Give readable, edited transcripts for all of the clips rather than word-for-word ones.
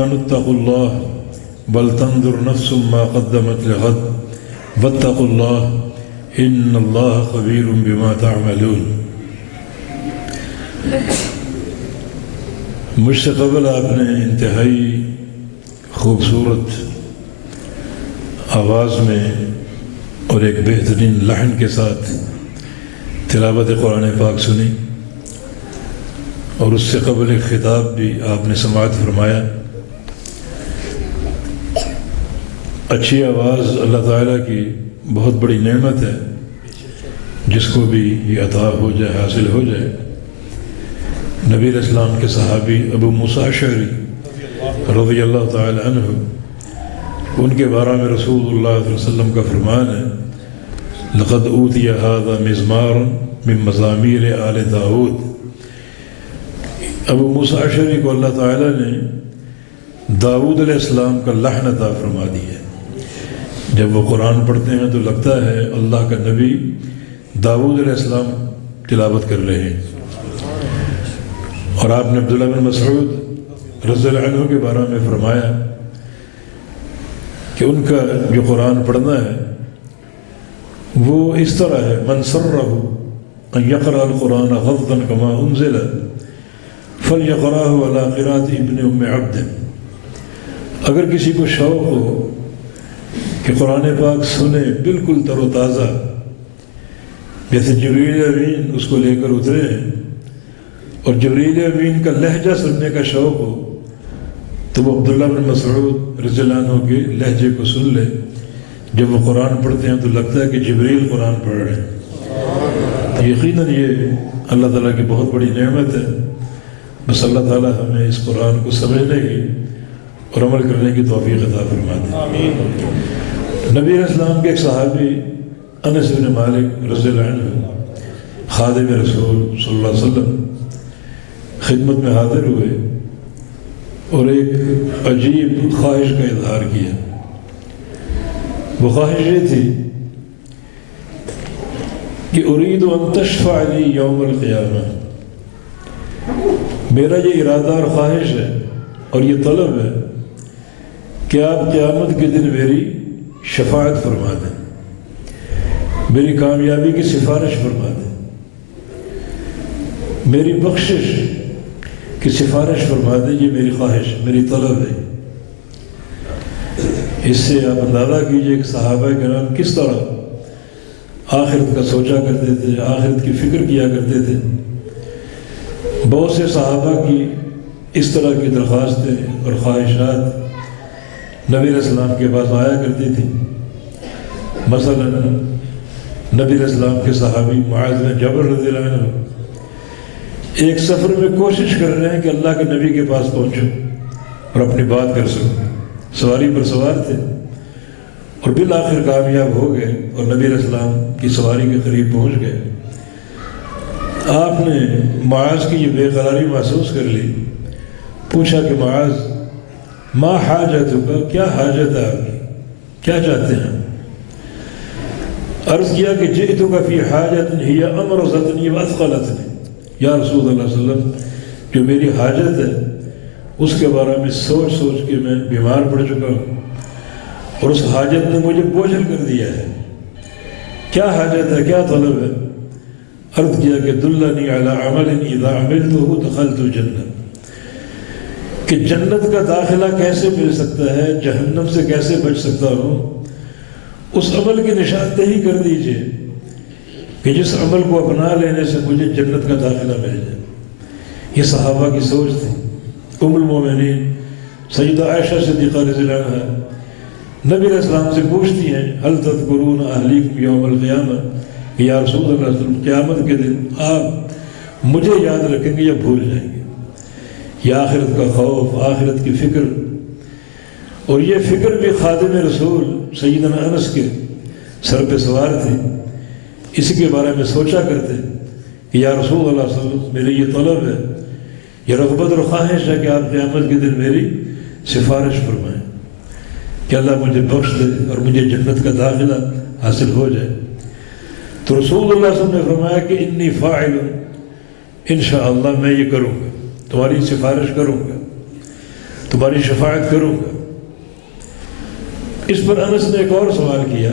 اتقوا الله ولتنظر نفس ما قدمت لغد واتقوا الله ان الله خبير بما تعملون۔ مجھ سے قبل آپ نے انتہائی خوبصورت آواز میں اور ایک بہترین لحن کے ساتھ تلاوت قرآن پاک سنی، اور اس سے قبل ایک خطاب بھی آپ نے سماعت فرمایا۔ اچھی آواز اللہ تعالیٰ کی بہت بڑی نعمت ہے، جس کو بھی یہ عطا ہو جائے، حاصل ہو جائے۔ نبی علیہ السلام کے صحابی ابو موسیٰ اشعری رضی اللہ تعالی عنہ، ان کے بارے میں رسول اللہ صلی اللہ علیہ وسلم کا فرمان ہے، لقد اوتی ھذا مزمار من مزامیر آل داؤد۔ ابو موسیٰ اشعری کو اللہ تعالیٰ نے داؤد علیہ السلام کا لحن عطا فرما دیا ہے۔ جب وہ قرآن پڑھتے ہیں تو لگتا ہے اللہ کا نبی داؤد علیہ السلام تلاوت کر رہے ہیں۔ اور آپ نے عبداللہ بن مسعود رضی اللہ عنہ کے بارے میں فرمایا کہ ان کا جو قرآن پڑھنا ہے وہ اس طرح ہے، من سرہ ان یقرأ القرآن غضا کما انزل فلیقرأہ علی قراءۃ ابن ام عبد۔ اگر کسی کو شوق ہو کہ قرآن پاک سنے بالکل تر و تازہ، جیسے جبریل امین اس کو لے کر اترے ہیں، اور جبریل امین کا لہجہ سننے کا شوق ہو تو وہ عبداللہ بن مسعود رضی اللہ عنہ کے لہجے کو سن لے۔ جب وہ قرآن پڑھتے ہیں تو لگتا ہے کہ جبریل قرآن پڑھ رہے ہیں۔ یقیناً یہ اللہ تعالیٰ کی بہت بڑی نعمت ہے۔ بس اللہ تعالیٰ ہمیں اس قرآن کو سمجھنے کی اور عمل کرنے کی توفیق عطا فرما دے۔ نبی علیہ السلام کے ایک صحابی انس بن مالک رضی اللہ عنہ خادم رسول صلی اللہ علیہ وسلم خدمت میں حاضر ہوئے اور ایک عجیب خواہش کا اظہار کیا۔ وہ خواہش یہ تھی کہ ارید ان تشفع لی یوم القیامہ، میرا یہ ارادہ اور خواہش ہے اور یہ طلب ہے کہ آپ قیامت کے دن میری شفاعت فرما دیں، میری کامیابی کی سفارش فرما دیں، میری بخشش کی سفارش فرما دیں۔ یہ میری خواہش، میری طلب ہے۔ اس سے آپ اندازہ کیجئے کہ صحابہ کرام کس طرح آخرت کا سوچا کرتے تھے، آخرت کی فکر کیا کرتے تھے۔ بہت سے صحابہ کی اس طرح کی درخواستیں اور خواہشات نبی علیہ السلام کے پاس آیا کرتی تھی۔ مثلا نبی علیہ السلام کے صحابی معاذ بن جبل رضی اللہ عنہ ایک سفر میں کوشش کر رہے ہیں کہ اللہ کے نبی کے پاس پہنچوں اور اپنی بات کر سکوں۔ سواری پر سوار تھے اور بالآخر کامیاب ہو گئے اور نبی علیہ السلام کی سواری کے قریب پہنچ گئے۔ آپ نے معاذ کی یہ بے قراری محسوس کر لی، پوچھا کہ معاذ ما حاجتک، کیا حاجت ہے آپ کی، کیا چاہتے ہیں؟ عرض کیا کہ جئتک فی حاجت ہی امرضتنی واثقلتنی، یا رسول اللہ صلی اللہ علیہ وسلم جو میری حاجت ہے اس کے بارے میں سوچ سوچ کے میں بیمار پڑ چکا ہوں اور اس حاجت نے مجھے بوجھل کر دیا ہے۔ کیا حاجت ہے، کیا طلب ہے؟ عرض کیا کہ دلنی علی عمل اذا عملتہ دخلت الجنہ، کہ جنت کا داخلہ کیسے مل سکتا ہے، جہنم سے کیسے بچ سکتا ہوں، اس عمل کی نشاندہی کر دیجئے کہ جس عمل کو اپنا لینے سے مجھے جنت کا داخلہ مل جائے۔ یہ صحابہ کی سوچ تھی۔ ام المومنین سیدہ عائشہ صدیقہ رضی اللہ عنہا نبی علیہ السلام سے پوچھتی ہیں، هل تذکرون اہلیکم یوم القیامہ، یا رسول اللہ صلی اللہ علیہ وسلم قیامت کے دن آپ مجھے یاد رکھیں گے یا بھول جائیں گے؟ یہ آخرت کا خوف، آخرت کی فکر، اور یہ فکر بھی خادم رسول سیدنا انس کے سر پہ سوار تھی۔ اسی کے بارے میں سوچا کرتے کہ یا رسول اللہ صلی اللہ علیہ وسلم میری یہ طلب ہے، یہ رغبت اور خواہش ہے کہ آپ قیامت کے دن میری سفارش فرمائیں کہ اللہ مجھے بخش دے اور مجھے جنت کا داخلہ حاصل ہو جائے۔ تو رسول اللہ صلی اللہ علیہ وسلم نے فرمایا کہ انی فاعل، انشاءاللہ میں یہ کروں گا، تمہاری سفارش کروں گا۔ تمہاری شفاعت کروں گا۔ اس پر انس نے ایک اور سوال کیا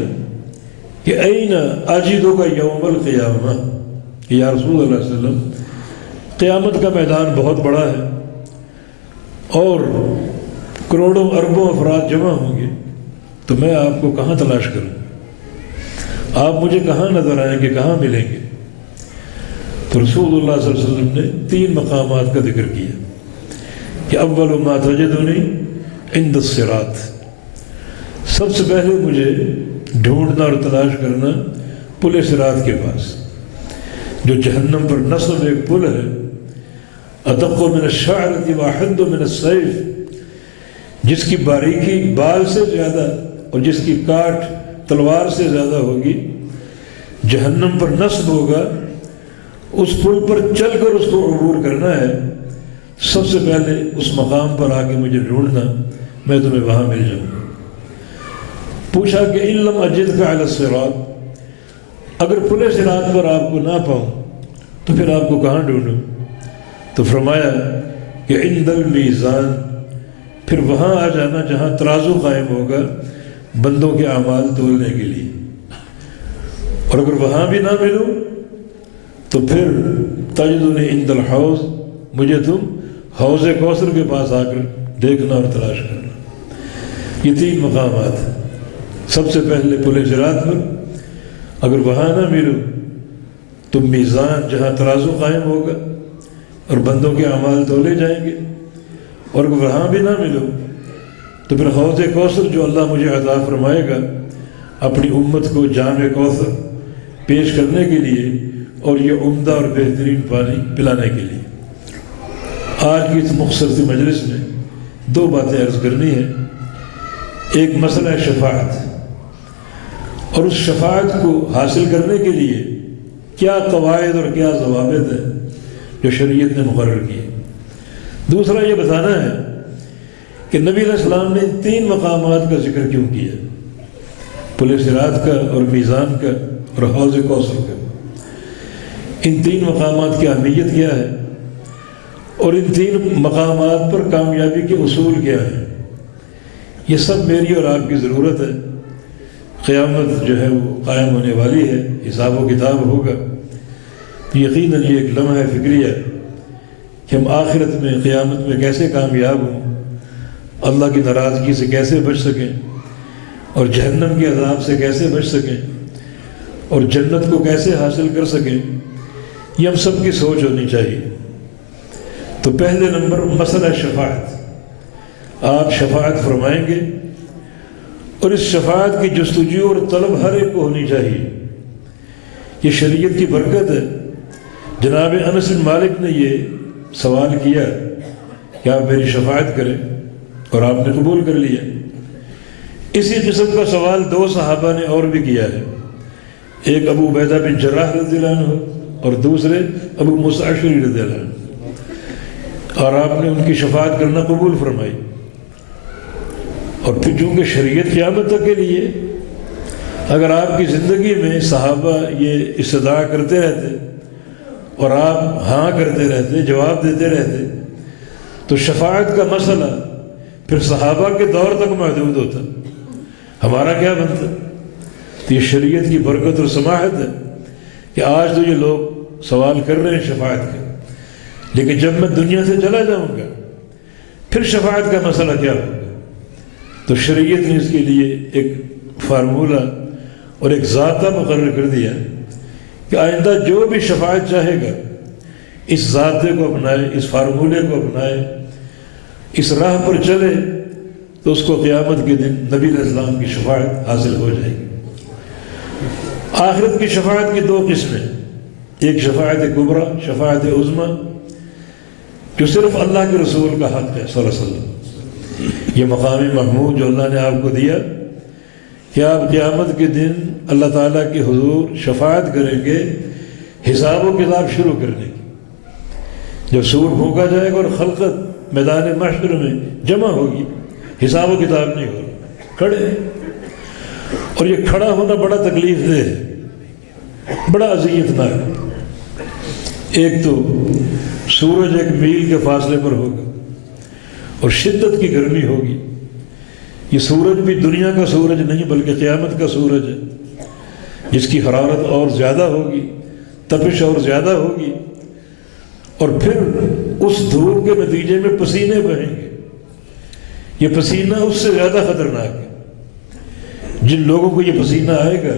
کہ این اجدک یوم القیامہ، کہ یا رسول اللہ صلی اللہ علیہ وسلم قیامت کا میدان بہت بڑا ہے اور کروڑوں اربوں افراد جمع ہوں گے، تو میں آپ کو کہاں تلاش کروں؟ آپ مجھے کہاں نظر آئیں گے، کہاں ملیں گے؟ تو رسول اللہ صلی اللہ علیہ وسلم نے 3 مقامات کا ذکر کیا کہ اول ما تجدنی عند الصراط، سب سے پہلے مجھے ڈھونڈنا اور تلاش کرنا پل صراط کے پاس، جو جہنم پر نصب ایک پل ہے، ادق من الشعرۃ واحد من السیف، جس کی باریکی بال سے زیادہ اور جس کی کاٹ تلوار سے زیادہ ہوگی، جہنم پر نصب ہوگا، اس پل پر چل کر اس کو عبور کرنا ہے۔ سب سے پہلے اس مقام پر آ کے مجھے ڈھونڈنا، میں تمہیں وہاں مل جاؤں گا۔ پوچھا کہ ان لم اجدک علی الصراط، اگر پل صراط پر آپ کو نہ پاؤں تو پھر آپ کو کہاں ڈھونڈوں؟ تو فرمایا کہ عند المیزان، پھر وہاں آ جانا جہاں ترازو قائم ہوگا بندوں کے اعمال تولنے کے لیے، اور اگر وہاں بھی نہ ملوں تو پھر تجدنی عند الحوض، مجھے تم حوض کوثر کے پاس آ کر دیکھنا اور تلاش کرنا۔ یہ 3 مقامات ہیں۔ سب سے پہلے پل صراط پر، اگر وہاں نہ ملوں تو میزان جہاں ترازو قائم ہوگا اور بندوں کے اعمال تولے جائیں گے، اور اگر وہاں بھی نہ ملوں تو پھر حوض کوثر جو اللہ مجھے عطا فرمائے گا اپنی امت کو جام کوثر پیش کرنے کے لیے اور یہ عمدہ اور بہترین پانی پلانے کے لیے۔ آج کی اس مختصر سی مجلس میں 2 باتیں عرض کرنی ہیں۔ ایک مسئلہ شفاعت، اور اس شفاعت کو حاصل کرنے کے لیے کیا قواعد اور کیا ضوابط ہیں جو شریعت نے مقرر کیے۔ دوسرا یہ بتانا ہے کہ نبی علیہ السلام نے 3 مقامات کا ذکر کیوں کیا، پل صراط کا اور میزان کا اور حوض کوثر کا۔ ان 3 مقامات کی اہمیت کیا ہے اور ان 3 مقامات پر کامیابی کے اصول کیا ہیں، یہ سب میری اور آپ کی ضرورت ہے۔ قیامت جو ہے وہ قائم ہونے والی ہے، حساب و کتاب ہوگا، تو یقیناً یہ ایک لمحہ فکریہ کہ ہم آخرت میں قیامت میں کیسے کامیاب ہوں، اللہ کی ناراضگی سے کیسے بچ سکیں اور جہنم کے عذاب سے کیسے بچ سکیں اور جنت کو کیسے حاصل کر سکیں، یہ ہم سب کی سوچ ہونی چاہیے۔ تو پہلے نمبر مسئلہ شفاعت، آپ شفاعت فرمائیں گے، اور اس شفاعت کی جستجو اور طلب ہر ایک کو ہونی چاہیے۔ یہ شریعت کی برکت ہے۔ جناب انس بن مالک نے یہ سوال کیا کہ آپ میری شفاعت کریں، اور آپ نے قبول کر لیا۔ اسی قسم کا سوال 2 صحابہ نے اور بھی کیا ہے، ایک ابو عبیدہ بن جراح رضی اللہ عنہ اور دوسرے ابو موسیٰ اشعری رضی اللہ عنہ، اور آپ نے ان کی شفاعت کرنا قبول فرمائی۔ اور پھر چونکہ شریعت قیامت تک کے لیے، اگر آپ کی زندگی میں صحابہ یہ استدعا کرتے رہتے اور آپ ہاں کرتے رہتے، جواب دیتے رہتے، تو شفاعت کا مسئلہ پھر صحابہ کے دور تک محدود ہوتا، ہمارا کیا بنتا؟ تو یہ شریعت کی برکت اور سماحت ہے کہ آج تو یہ لوگ سوال کر رہے ہیں شفاعت کا، لیکن جب میں دنیا سے چلا جاؤں گا پھر شفاعت کا مسئلہ کیا ہوگا؟ تو شریعت نے اس کے لیے ایک فارمولہ اور ایک ضابطہ مقرر کر دیا کہ آئندہ جو بھی شفاعت چاہے گا اس ضابطے کو اپنائے، اس فارمولے کو اپنائے، اس راہ پر چلے، تو اس کو قیامت کے دن نبی علیہ السلام کی شفاعت حاصل ہو جائے گی۔ آخرت کی شفاعت کی 2 قسمیں، ایک شفاعت کبریٰ، شفاعت عظمیٰ، جو صرف اللہ کے رسول کا حق ہے صلی اللہ علیہ وسلم۔ یہ مقام محمود جو اللہ نے آپ کو دیا کہ آپ قیامت کے دن اللہ تعالیٰ کے حضور شفاعت کریں گے حساب و کتاب شروع کرنے کی۔ جب سور پھونکا جائے گا اور خلقت میدان محشر میں جمع ہوگی، حساب و کتاب نہیں ہوگا، کھڑے ہیں، اور یہ کھڑا ہونا بڑا تکلیف دہ ہے، بڑا اذیت ناک۔ ایک تو سورج 1 میل کے فاصلے پر ہوگا، اور شدت کی گرمی ہوگی. یہ سورج بھی دنیا کا سورج نہیں بلکہ قیامت کا سورج ہے، جس کی حرارت اور زیادہ ہوگی، تپش اور زیادہ ہوگی، اور پھر اس دھوپ کے نتیجے میں پسینے بہیں گے. یہ پسینہ اس سے زیادہ خطرناک ہے. جن لوگوں کو یہ پسینہ آئے گا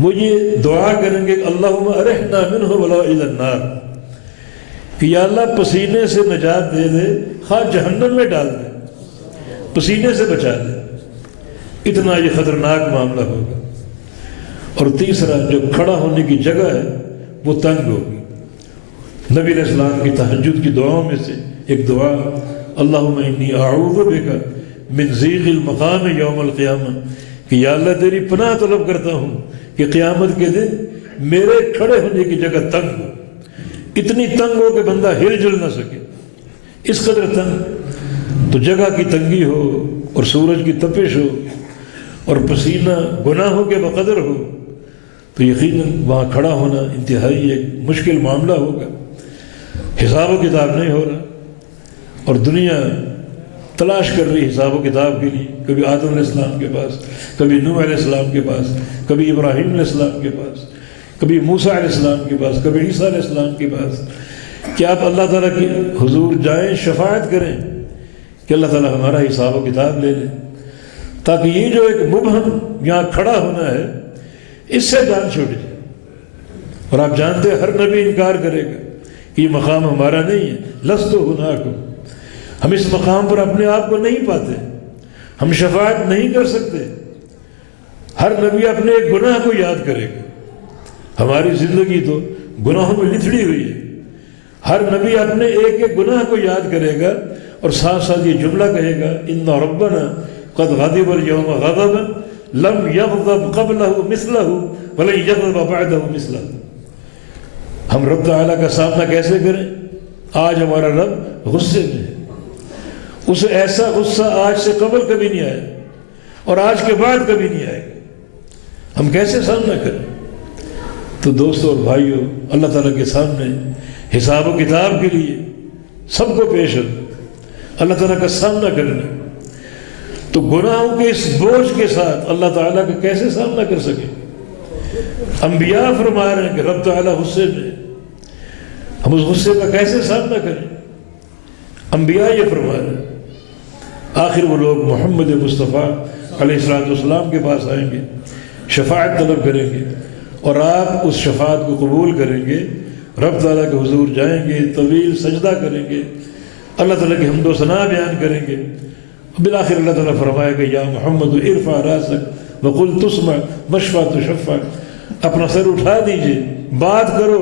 وہ یہ دعا کریں گے کہ اللہم ارحنا منہ ولا الی النار، کہ یا اللہ پسینے سے نجات دے دے، خواہ جہنم میں ڈال دے، پسینے سے بچا دے. اتنا یہ خطرناک معاملہ ہوگا. اور تیسرا، جو کھڑا ہونے کی جگہ ہے وہ تنگ ہوگی. نبی علیہ السلام کی تہجد کی دعاؤں میں سے ایک دعا، اللہم انی اعوذ بک من ضیق المقام یوم القیامہ، کہ یا اللہ تیری پناہ طلب کرتا ہوں کہ قیامت کے دن میرے کھڑے ہونے کی جگہ تنگ ہو، اتنی تنگ ہو کہ بندہ ہل جل نہ سکے، اس قدر تنگ. تو جگہ کی تنگی ہو اور سورج کی تپش ہو اور پسینہ گناہوں کے بقدر ہو تو یقیناً وہاں کھڑا ہونا انتہائی ایک مشکل معاملہ ہوگا. حساب و کتاب نہیں ہو رہا، اور دنیا تلاش کر رہی حساب و کتاب کے لیے، کبھی آدم علیہ السلام کے پاس، کبھی نوح علیہ السلام کے پاس، کبھی ابراہیم علیہ السلام کے پاس، کبھی موسیٰ علیہ السلام کے پاس، کبھی عیسیٰ علیہ السلام کے پاس، کہ آپ اللہ تعالیٰ کی حضور جائیں، شفاعت کریں کہ اللہ تعالیٰ ہمارا حساب و کتاب لے لے، تاکہ یہ جو ایک مبہم یہاں کھڑا ہونا ہے اس سے جان چھوٹ جائے. اور آپ جانتے ہیں ہر نبی انکار کرے گا کہ یہ مقام ہمارا نہیں ہے. لست ہناکم، ہم اس مقام پر اپنے آپ کو نہیں پاتے، ہم شفاعت نہیں کر سکتے. ہر نبی اپنے ایک گناہ کو یاد کرے گا. ہماری زندگی تو گناہوں میں لتھڑی ہوئی ہے. ہر نبی اپنے ایک ایک گناہ کو یاد کرے گا اور ساتھ ساتھ یہ جملہ کہے گا ان ربنا قد غضب اليوم غضبا لم يغضب قبله مثله ولن يغضب بعده مثله. ہم رب تعالیٰ کا سامنا کیسے کریں؟ آج ہمارا رب غصے میں ہے، اسے ایسا غصہ آج سے قبل کبھی نہیں آیا اور آج کے بعد کبھی نہیں آئے گا. ہم کیسے سامنا کریں؟ تو دوستوں اور بھائیوں، اللہ تعالیٰ کے سامنے حساب و کتاب کے لیے سب کو پیش ہے اللہ تعالیٰ کا سامنا کرنا. تو گناہوں کے اس بوجھ کے ساتھ اللہ تعالیٰ کا کیسے سامنا کر سکے؟ انبیاء فرما رہے ہیں کہ رب تعالیٰ غصے میں، ہم اس غصے کا کیسے سامنا کریں؟ انبیاء یہ فرما رہے ہیں. آخر وہ لوگ محمد مصطفیٰ علیہ السلام کے پاس آئیں گے، شفاعت طلب کریں گے، اور آپ اس شفاعت کو قبول کریں گے. رب تعالیٰ کے حضور جائیں گے، طویل سجدہ کریں گے، اللہ تعالیٰ کی حمد و ثنا بیان کریں گے. بالآخر اللہ تعالیٰ فرمائے گا یا محمد ارفع راسک وقل تسمع مشفع تشفع، اپنا سر اٹھا دیجئے، بات کرو،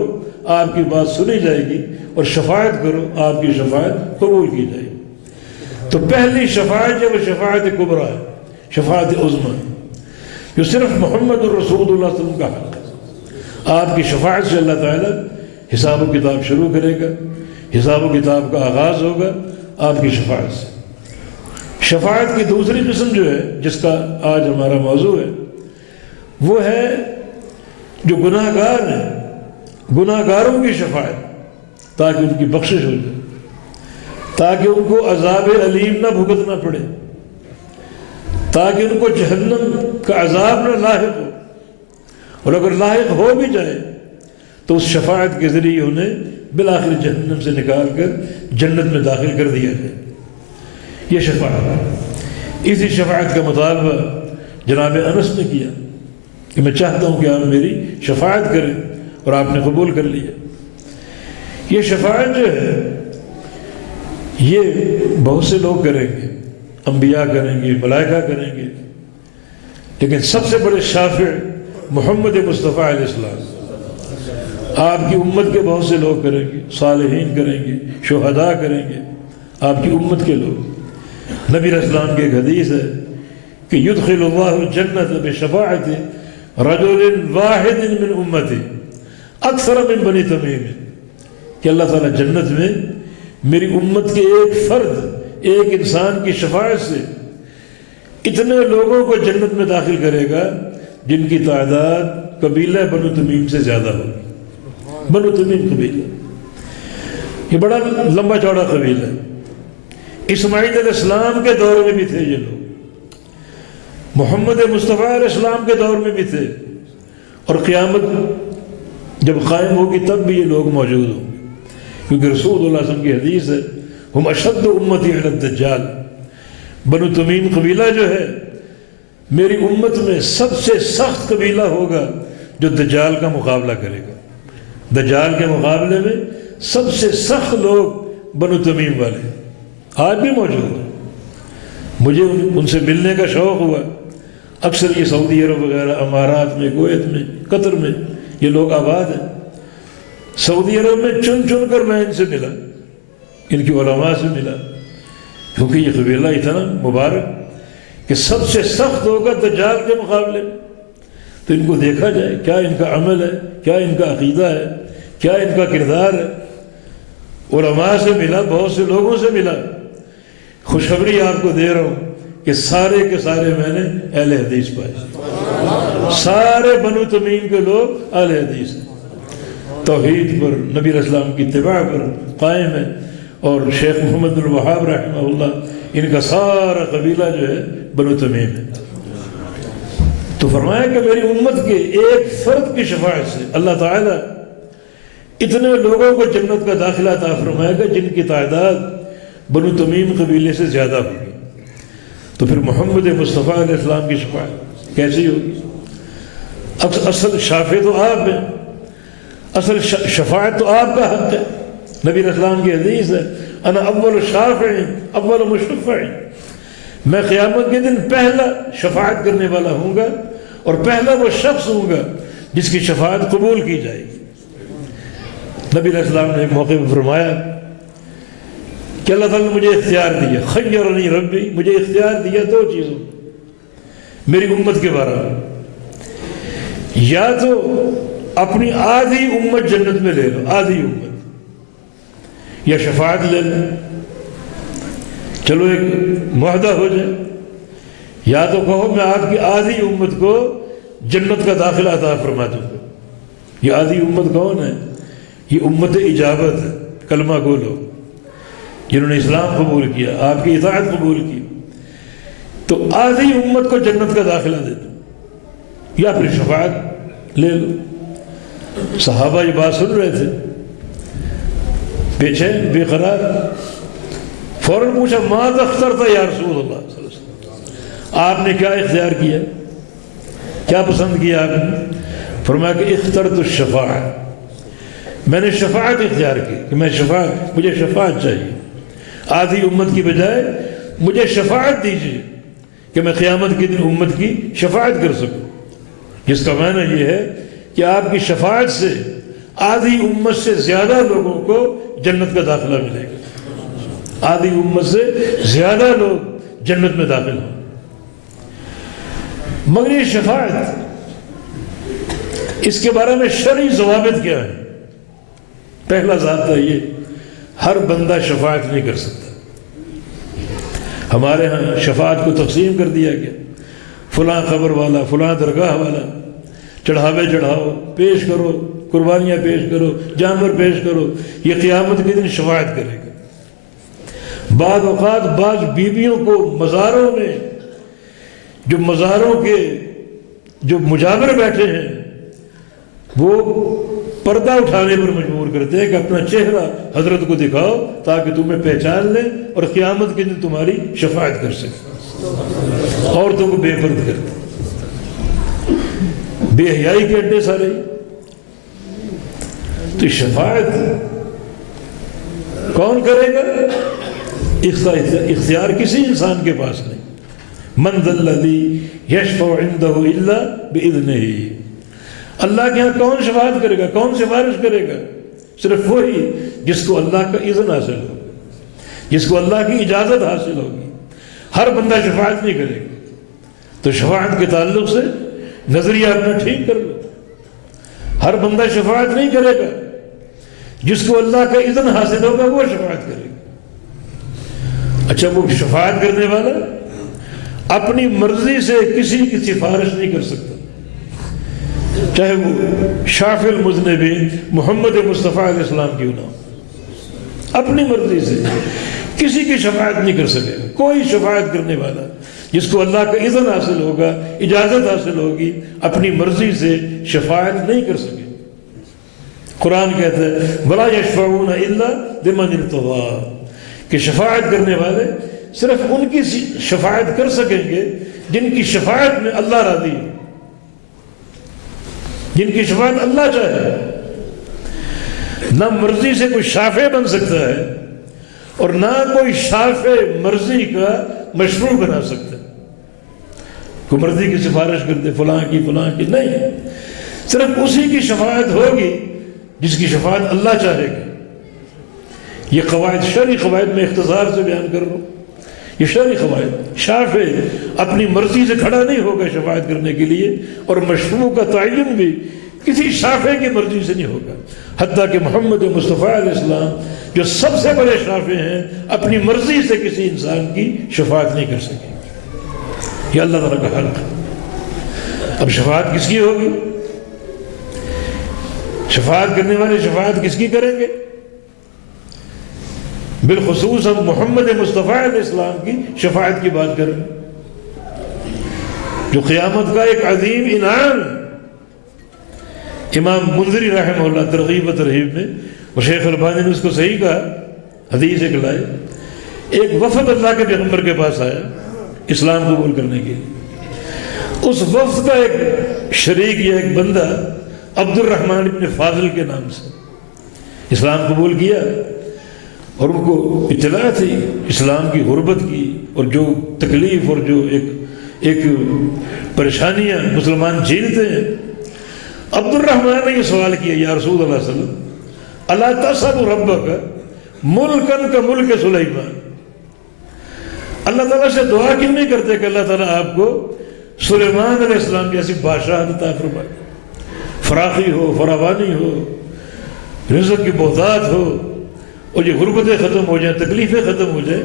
آپ کی بات سنی جائے گی، اور شفاعت کرو، آپ کی شفاعت قبول کی جائے گی. تو پہلی شفاعت جو وہ شفاعت کبریٰ ہے، شفاعت عظمیٰ، جو صرف محمد الرسول اللہ صلی اللہ علیہ وسلم کا حق ہے. آپ کی شفاعت سے اللہ تعالیٰ حساب و کتاب شروع کرے گا، حساب و کتاب کا آغاز ہوگا آپ کی شفاعت سے. شفاعت کی دوسری قسم جو ہے، جس کا آج ہمارا موضوع ہے، وہ ہے جو گناہ گار ہیں، گناہ گاروں کی شفاعت، تاکہ ان کی بخشش ہو جائے، تاکہ ان کو عذاب علیم نہ بھگتنا پڑے، تاکہ ان کو جہنم کا عذاب نہ لاحق ہو، اور اگر لاحق ہو بھی جائے تو اس شفاعت کے ذریعے انہیں بالآخر جہنم سے نکال کر جنت میں داخل کر دیا جائے. یہ شفاعت، اسی شفاعت کا مطالبہ جناب انس نے کیا کہ میں چاہتا ہوں کہ آپ میری شفاعت کریں، اور آپ نے قبول کر لیا. یہ شفاعت جو ہے یہ بہت سے لوگ کریں گے، انبیاء کریں گے، ملائکہ کریں گے، لیکن سب سے بڑے شافع محمد مصطفیٰ علیہ السلام. آپ کی امت کے بہت سے لوگ کریں گے، صالحین کریں گے، شہداء کریں گے، آپ کی امت کے لوگ. نبی علیہ السلام کی ایک حدیث ہے کہ یدخل اللہ الجنت بشفاعت رجل واحد من امتی اکثر من بنی تمیم، کہ اللہ تعالیٰ جنت میں میری امت کے ایک فرد، ایک انسان کی شفاعت سے اتنے لوگوں کو جنت میں داخل کرے گا جن کی تعداد قبیلہ بنو تمیم سے زیادہ ہوگی. بنو تمیم قبیلہ یہ بڑا لمبا چوڑا قبیلہ ہے. اسماعیل علیہ السلام کے دور میں بھی تھے یہ لوگ، محمد مصطفیٰ علیہ السلام کے دور میں بھی تھے، اور قیامت جب قائم ہوگی تب بھی یہ لوگ موجود ہوں گے، کیونکہ رسول اللہ علیہ وسلم کی حدیث ہے ہم اشد امتی علی الدجال، بنو تمیم قبیلہ جو ہے میری امت میں سب سے سخت قبیلہ ہوگا جو دجال کا مقابلہ کرے گا۔ دجال کے مقابلے میں سب سے سخت لوگ بنو تمیم والے آج بھی موجود ہیں۔ مجھے ان سے ملنے کا شوق ہوا، اکثر یہ سعودی عرب وغیرہ، امارات میں، کویت میں، قطر میں یہ لوگ آباد ہیں۔ سعودی عرب میں چن چن کر میں ان سے ملا، ان کی علماء سے ملا، کیونکہ یہ قبیلہ اتنا مبارک کہ سب سے سخت ہوگا دجال کے مقابلے میں، تو ان کو دیکھا جائے کیا ان کا عمل ہے، کیا ان کا عقیدہ ہے، کیا ان کا کردار ہے۔ علماء سے ملا، بہت سے لوگوں سے ملا۔ خوشخبری آپ کو دے رہا ہوں کہ سارے کے سارے میں نے اہل حدیث پائے، سارے بنو تمیم کے لوگ اہل حدیث ہیں، توحید پر، نبی علیہ السلام کی اتباع پر قائم ہے، اور شیخ محمد بن وہاب رحمہ اللہ ان کا سارا قبیلہ جو ہے بنو تمیم ہے۔ تو فرمایا کہ میری امت کے ایک فرد کی شفاعت سے اللہ تعالیٰ اتنے لوگوں کو جنت کا داخلہ عطا فرمائے گا جن کی تعداد بنو تمیم قبیلے سے زیادہ ہوگی۔ تو پھر محمد مصطفیٰ علیہ السلام کی شفاعت کیسی ہوگی؟ اصل شافع تو آپ ہیں، اصل شفاعت تو آپ کا حق ہے۔ نبی علیہ السلام کی حدیث ہے انا اول شافع اول مشفع، میں قیامت کے دن پہلا شفاعت کرنے والا ہوں گا اور پہلا وہ شخص ہوں گا جس کی شفاعت قبول کی جائے گی۔ نبی علیہ السلام نے ایک موقع پر فرمایا کہ اللہ تعالیٰ نے مجھے اختیار دیا، خیرنی ربی، مجھے اختیار دیا دو چیزوں میری امت کے بارے میں، یا تو اپنی آدھی امت جنت میں لے لو، آدھی امت، یا شفاعت لے لو، چلو ایک معاہدہ ہو جائے، یا تو کہو میں آپ کی آدھی امت کو جنت کا داخلہ عطا فرما دوں گا۔ یہ آدھی امت کون ہے؟ یہ امت اجابت ہے، کلمہ گو لوگ جنہوں نے اسلام قبول کیا، آپ کی اطاعت قبول کی، تو آدھی امت کو جنت کا داخلہ دے دو یا پھر شفاعت لے لو۔ صحابہ یہ بات سن رہے تھے، پیچھے بے قرار، فوراً پوچھا ماذا اخترت یا رسول اللہ صلی اللہ علیہ وسلم، آپ نے کیا اختیار کیا، کیا پسند کیا آپ نے؟ فرمایا کہ اخترت الشفاعت، میں نے شفاعت اختیار کی کہ مجھے شفاعت چاہیے، آدھی امت کی بجائے مجھے شفاعت دیجیے کہ میں قیامت کے دن امت کی شفاعت کر سکوں، جس کا معنی یہ ہے کہ آپ کی شفاعت سے آدھی امت سے زیادہ لوگوں کو جنت کا داخلہ ملے گا، آدھی امت سے زیادہ لوگ جنت میں داخل ہوں۔ مگر یہ شفاعت، اس کے بارے میں شرعی ضوابط کیا ہے؟ پہلا ضابطہ یہ، ہر بندہ شفاعت نہیں کر سکتا۔ ہمارے ہاں شفاعت کو تقسیم کر دیا گیا، فلاں قبر والا، فلاں درگاہ والا، چڑھاوے چڑھاؤ، پیش کرو، قربانیاں پیش کرو، جانور پیش کرو، یہ قیامت کے دن شفاعت کرے گا۔ بعض اوقات بعض بیویوں کو مزاروں میں، جو مزاروں کے جو مجاور بیٹھے ہیں، وہ پردہ اٹھانے پر مجبور کرتے ہیں کہ اپنا چہرہ حضرت کو دکھاؤ تاکہ تمہیں پہچان لیں اور قیامت کے دن تمہاری شفاعت کر سکیں۔ عورتوں کو بے پرد کرتے، بے حیائی کے اڈے سارے۔ تو شفاعت کون کرے گا؟ اختیار کسی انسان کے پاس نہیں۔ من ذا الذی یشفع عندہ الا باذنہ، اللہ کے ہاں کون شفاعت کرے گا، کون سفارش کرے گا؟ صرف وہی جس کو اللہ کا اذن حاصل ہو، جس کو اللہ کی اجازت حاصل ہوگی۔ ہر بندہ شفاعت نہیں کرے گا۔ تو شفاعت کے تعلق سے نظریہ اپنا ٹھیک کر لو، ہر بندہ شفاعت نہیں کرے گا، جس کو اللہ کا اذن حاصل ہوگا وہ شفاعت کرے گا۔ اچھا، وہ شفاعت کرنے والا اپنی مرضی سے کسی کی سفارش نہیں کر سکتا، چاہے وہ شافع المذنبین محمد مصطفیٰ علیہ السلام کیوں نہ ہو، اپنی مرضی سے کسی کی شفاعت نہیں کر سکے. کوئی شفاعت کرنے والا جس کو اللہ کا اذن حاصل ہوگا، اجازت حاصل ہوگی، اپنی مرضی سے شفاعت نہیں کر سکے. قرآن کہتا ہے وَلَا يَشْفَعُونَ إِلَّا لِمَنِ ارْتَضَىٰ کہ شفاعت کرنے والے صرف ان کی شفاعت کر سکیں گے جن کی شفاعت میں اللہ راضی ہے، جن کی شفاعت اللہ چاہے. نہ مرضی سے کوئی شافع بن سکتا ہے اور نہ کوئی شافع مرضی کا مشروع بنا سکتا ہے. کوئی مرضی کی سفارش کرتے فلاں کی نہیں، صرف اسی کی شفاعت ہوگی جس کی شفاعت اللہ چاہے گا. یہ قواعد شرعی قواعد میں اختصار سے بیان کر رہا ہوں. یہ شرعی قواعد، شافع اپنی مرضی سے کھڑا نہیں ہوگا شفاعت کرنے کے لیے، اور مشروع کا تعین بھی کسی شافع کی مرضی سے نہیں ہوگا. حتیٰ کہ محمد مصطفیٰ علیہ السلام جو سب سے بڑے شافع ہیں، اپنی مرضی سے کسی انسان کی شفاعت نہیں کر سکے. یہ اللہ تعالیٰ کا حق ہے. اب شفاعت کس کی ہوگی؟ شفاعت کرنے والے شفاعت کس کی کریں گے؟ بالخصوص ہم محمد مصطفیٰ علیہ السلام کی شفاعت کی بات کریں جو قیامت کا ایک عظیم انعام ہے. امام منذری رحمہ اللہ ترغیب و ترہیب میں، اور شیخ البانی نے اس کو صحیح کہا، حدیث ایک لائے، ایک وفد اللہ کے پیغمبر کے پاس آیا اسلام قبول کرنے کے لیے. اس وفد کا ایک شریک یا ایک بندہ عبد الرحمن ابن فاضل کے نام سے اسلام قبول کیا، اور ان کو اطلاع تھی اسلام کی غربت کی اور جو تکلیف اور جو ایک پریشانیاں مسلمان جھیلتے ہیں. عبد الرحمن نے یہ سوال کیا یا رسول اللہ صلی اللہ علیہ وسلم اللہ تسأل ربک ملکن کا ملک سلیمان، اللہ تعالیٰ سے دعا کیوں نہیں کرتے کہ اللہ تعالیٰ آپ کو سلیمان علیہ السلام جیسی بادشاہت عطا فرمائے، فراخی ہو، فراوانی ہو، رزق کی بہتات ہو، اور یہ غربتیں ختم ہو جائیں، تکلیفیں ختم ہو جائیں.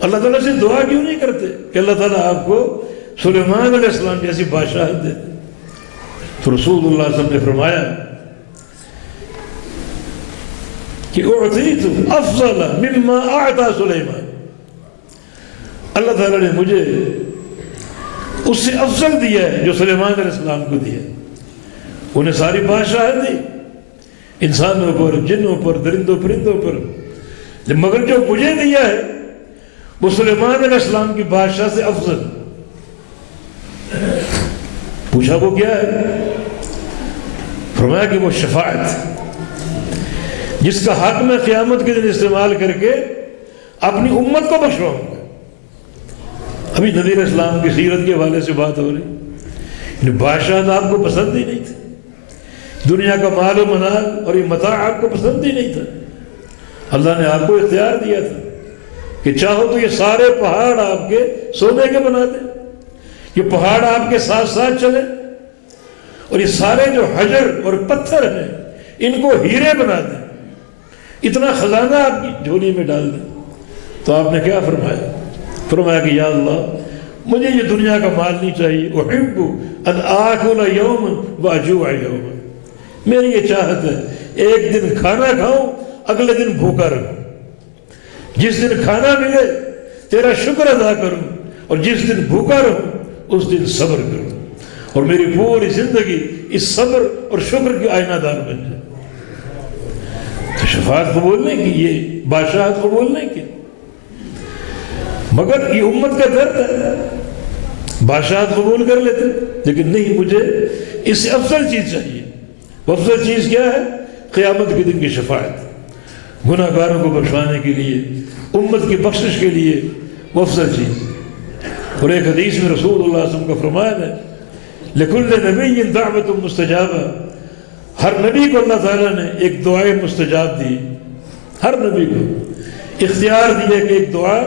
اللہ تعالیٰ سے دعا کیوں نہیں کرتے کہ اللہ تعالیٰ آپ کو سلیمان علیہ السلام جیسی بادشاہت دے؟ تو رسول اللہ صلی اللہ علیہ وسلم نے فرمایا کہ اعطیت افضل مما اعطى سلیمان، اللہ تعالیٰ نے مجھے اس سے افضل دیا ہے جو سلیمان علیہ السلام کو دیا. انہیں ساری بادشاہت دی، انسانوں پر، جنوں پر، درندوں پرندوں پر، مگر جو مجھے دیا ہے وہ سلیمان علیہ السلام کی بادشاہ سے افضل. پوچھا وہ کیا ہے؟ فرمایا کہ وہ شفاعت، جس کا حق میں قیامت کے دن استعمال کر کے اپنی امت کو بخشواؤں گا. ابھی نبی علیہ السلام کی سیرت کے حوالے سے بات ہو رہی. بادشاہت آپ کو پسند ہی نہیں تھی، دنیا کا مال و منال اور یہ متاع آپ کو پسند ہی نہیں تھا. اللہ نے آپ کو اختیار دیا تھا کہ چاہو تو یہ سارے پہاڑ آپ کے سونے کے بنا دیں، یہ پہاڑ آپ کے ساتھ ساتھ چلے، اور یہ سارے جو حجر اور پتھر ہیں ان کو ہیرے بنا دیں، اتنا خزانہ آپ کی جھولی میں ڈال دیں. تو آپ نے کیا فرمایا؟ فرمایا کہ یا اللہ مجھے یہ دنیا کا مال نہیں چاہیے، احب ان آکل یوما واجوع یوما، میری یہ چاہت ہے ایک دن کھانا کھاؤں اگلے دن بھوکا رہوں، جس دن کھانا ملے تیرا شکر ادا کروں، اور جس دن بھوکا رہوں اس دن صبر کروں، اور میری پوری زندگی اس صبر اور شکر کی آئینہ دار بن جائے. تو شفاعت قبول نہیں کی، یہ بادشاہت قبول نہیں کی. مگر یہ امت کا درد ہے، بادشاہت قبول کر لیتے لیکن نہیں، مجھے اس سے افضل چیز چاہیے. وہ افضل چیز کیا ہے؟ قیامت کے دن کی شفاعت، گناہ گاروں کو بخشوانے کے لیے، امت کی بخشش کے لیے وہ افضل چیز. اور ایک حدیث میں رسول اللہ صلی اللہ علیہ وسلم کا فرمان ہے لِكُلِّ نَبِيٍّ دَعْوَةٌ مُسْتَجَابَةٌ، ہر نبی کو اللہ تعالیٰ نے ایک دعائے مستجاب دی. ہر نبی کو اختیار دیا کہ ایک دعا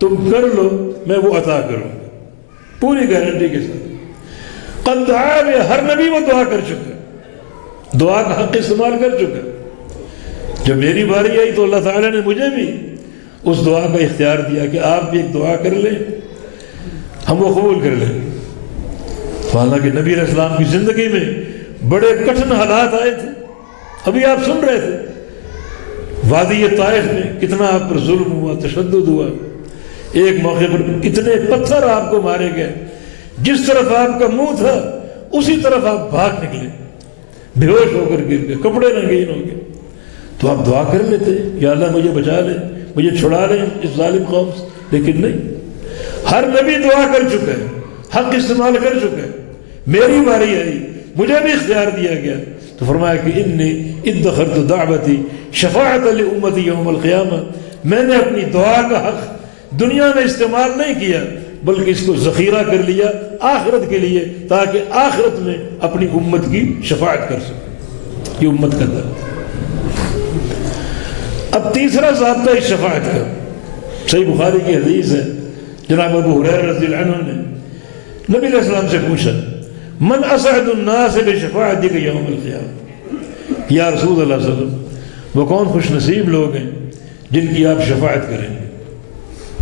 تم کر لو میں وہ عطا کروں گا، پوری گارنٹی کے ساتھ. قد دعا میں ہر نبی وہ دعا کر چکا، دعا کا حق استعمال کر چکا. جب میری باری آئی تو اللہ تعالیٰ نے مجھے بھی اس دعا کا اختیار دیا کہ آپ بھی ایک دعا کر لیں، ہم وہ قبول کر لیں. حالانکہ نبی علیہ السلام کی زندگی میں بڑے کٹھن حالات آئے تھے، ابھی آپ سن رہے تھے وادی طائف میں کتنا آپ پر ظلم ہوا، تشدد ہوا، ایک موقع پر اتنے پتھر آپ کو مارے گئے، جس طرف آپ کا منہ تھا اسی طرف آپ بھاگ نکلے، بے ہوش ہو کر گر گئے، کپڑے رنگین ہو گئے، تو آپ دعا کر لیتے یا اللہ مجھے بچا لے، مجھے چھڑا لیں اس ظالم قوم سے، لیکن نہیں، ہر نبی دعا کر چکا ہے، حق استعمال کر چکا ہے، میری باری آئی، مجھے بھی اختیار دیا گیا، تو فرمایا کہ انی ادخرت دعوتی شفاعت لامتی یوم القیامہ، میں نے اپنی دعا کا حق دنیا میں استعمال نہیں کیا بلکہ اس کو ذخیرہ کر لیا آخرت کے لیے، تاکہ آخرت میں اپنی امت کی شفاعت کر سکوں، یہ امت کا درد۔ اب تیسرا ضابطہ اس شفاعت کا، صحیح بخاری کی حدیث ہے، جناب ابو ہریرہ رضی اللہ عنہ نے نبی علیہ السلام سے پوچھا من اسعد الناس بشفاعتک یوم القیامہ، یا رسول اللہ صلی اللہ علیہ وسلم وہ کون خوش نصیب لوگ ہیں جن کی آپ شفاعت کریں گے،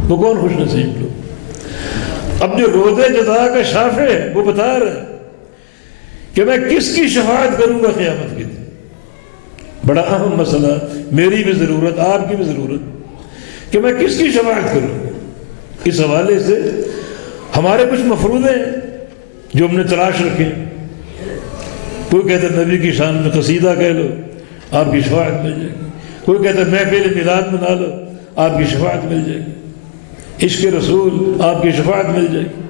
وہ کون خوش نصیب لوگ؟ اب جو روضہ جزا کا شافع ہے وہ بتا رہا ہے کہ میں کس کی شفاعت کروں گا قیامت کے دن، بڑا اہم مسئلہ، میری بھی ضرورت، آپ کی بھی ضرورت کہ میں کس کی شفاعت کروں۔ اس حوالے سے ہمارے کچھ مفروضے ہیں جو ہم نے تلاش رکھے، کوئی کہتا ہے نبی کی شان میں قصیدہ کہہ لو آپ کی شفاعت مل جائے گی، کوئی کہتا ہے محفل میلاد منا لو آپ کی شفاعت مل جائے گی، عشق رسول آپ کی شفاعت مل جائے گی۔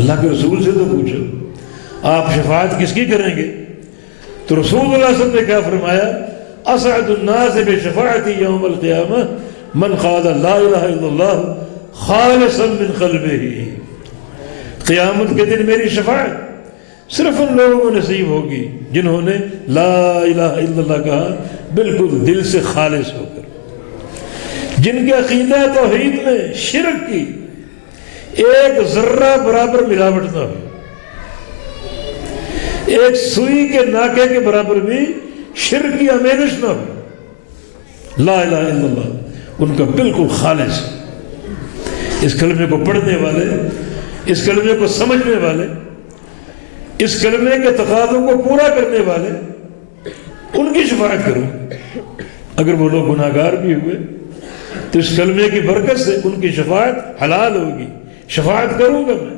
اللہ کے رسول سے تو پوچھو آپ شفاعت کس کی کریں گے، تو رسول اللہ صلی اللہ علیہ وسلم نے کیا فرمایا، اسعد الناس بشفاعتی یوم القیامہ من قال لا الہ الا اللہ خالصا من قلبہ، قیامت کے دن میری شفاعت صرف ان لوگوں کو نصیب ہوگی جنہوں نے لا الہ الا اللہ کہا بالکل دل سے خالص ہو کر، جن کے عقیدہ توحید میں شرک کی ایک ذرہ برابر ملاوٹ نہ ہو، ایک سوئی کے ناکے کے برابر بھی شرک کی آمیزش نہ ہو، لا الہ الا اللہ ان کا بالکل خالص۔ اس کلمے کو پڑھنے والے، اس کلمے کو سمجھنے والے، اس کلمے کے تقاضوں کو پورا کرنے والے، ان کی شفاعت کروں۔ اگر وہ لوگ گناہ گار بھی ہوئے تو اس کلمے کی برکت سے ان کی شفاعت حلال ہوگی، شفاعت کروں گا میں۔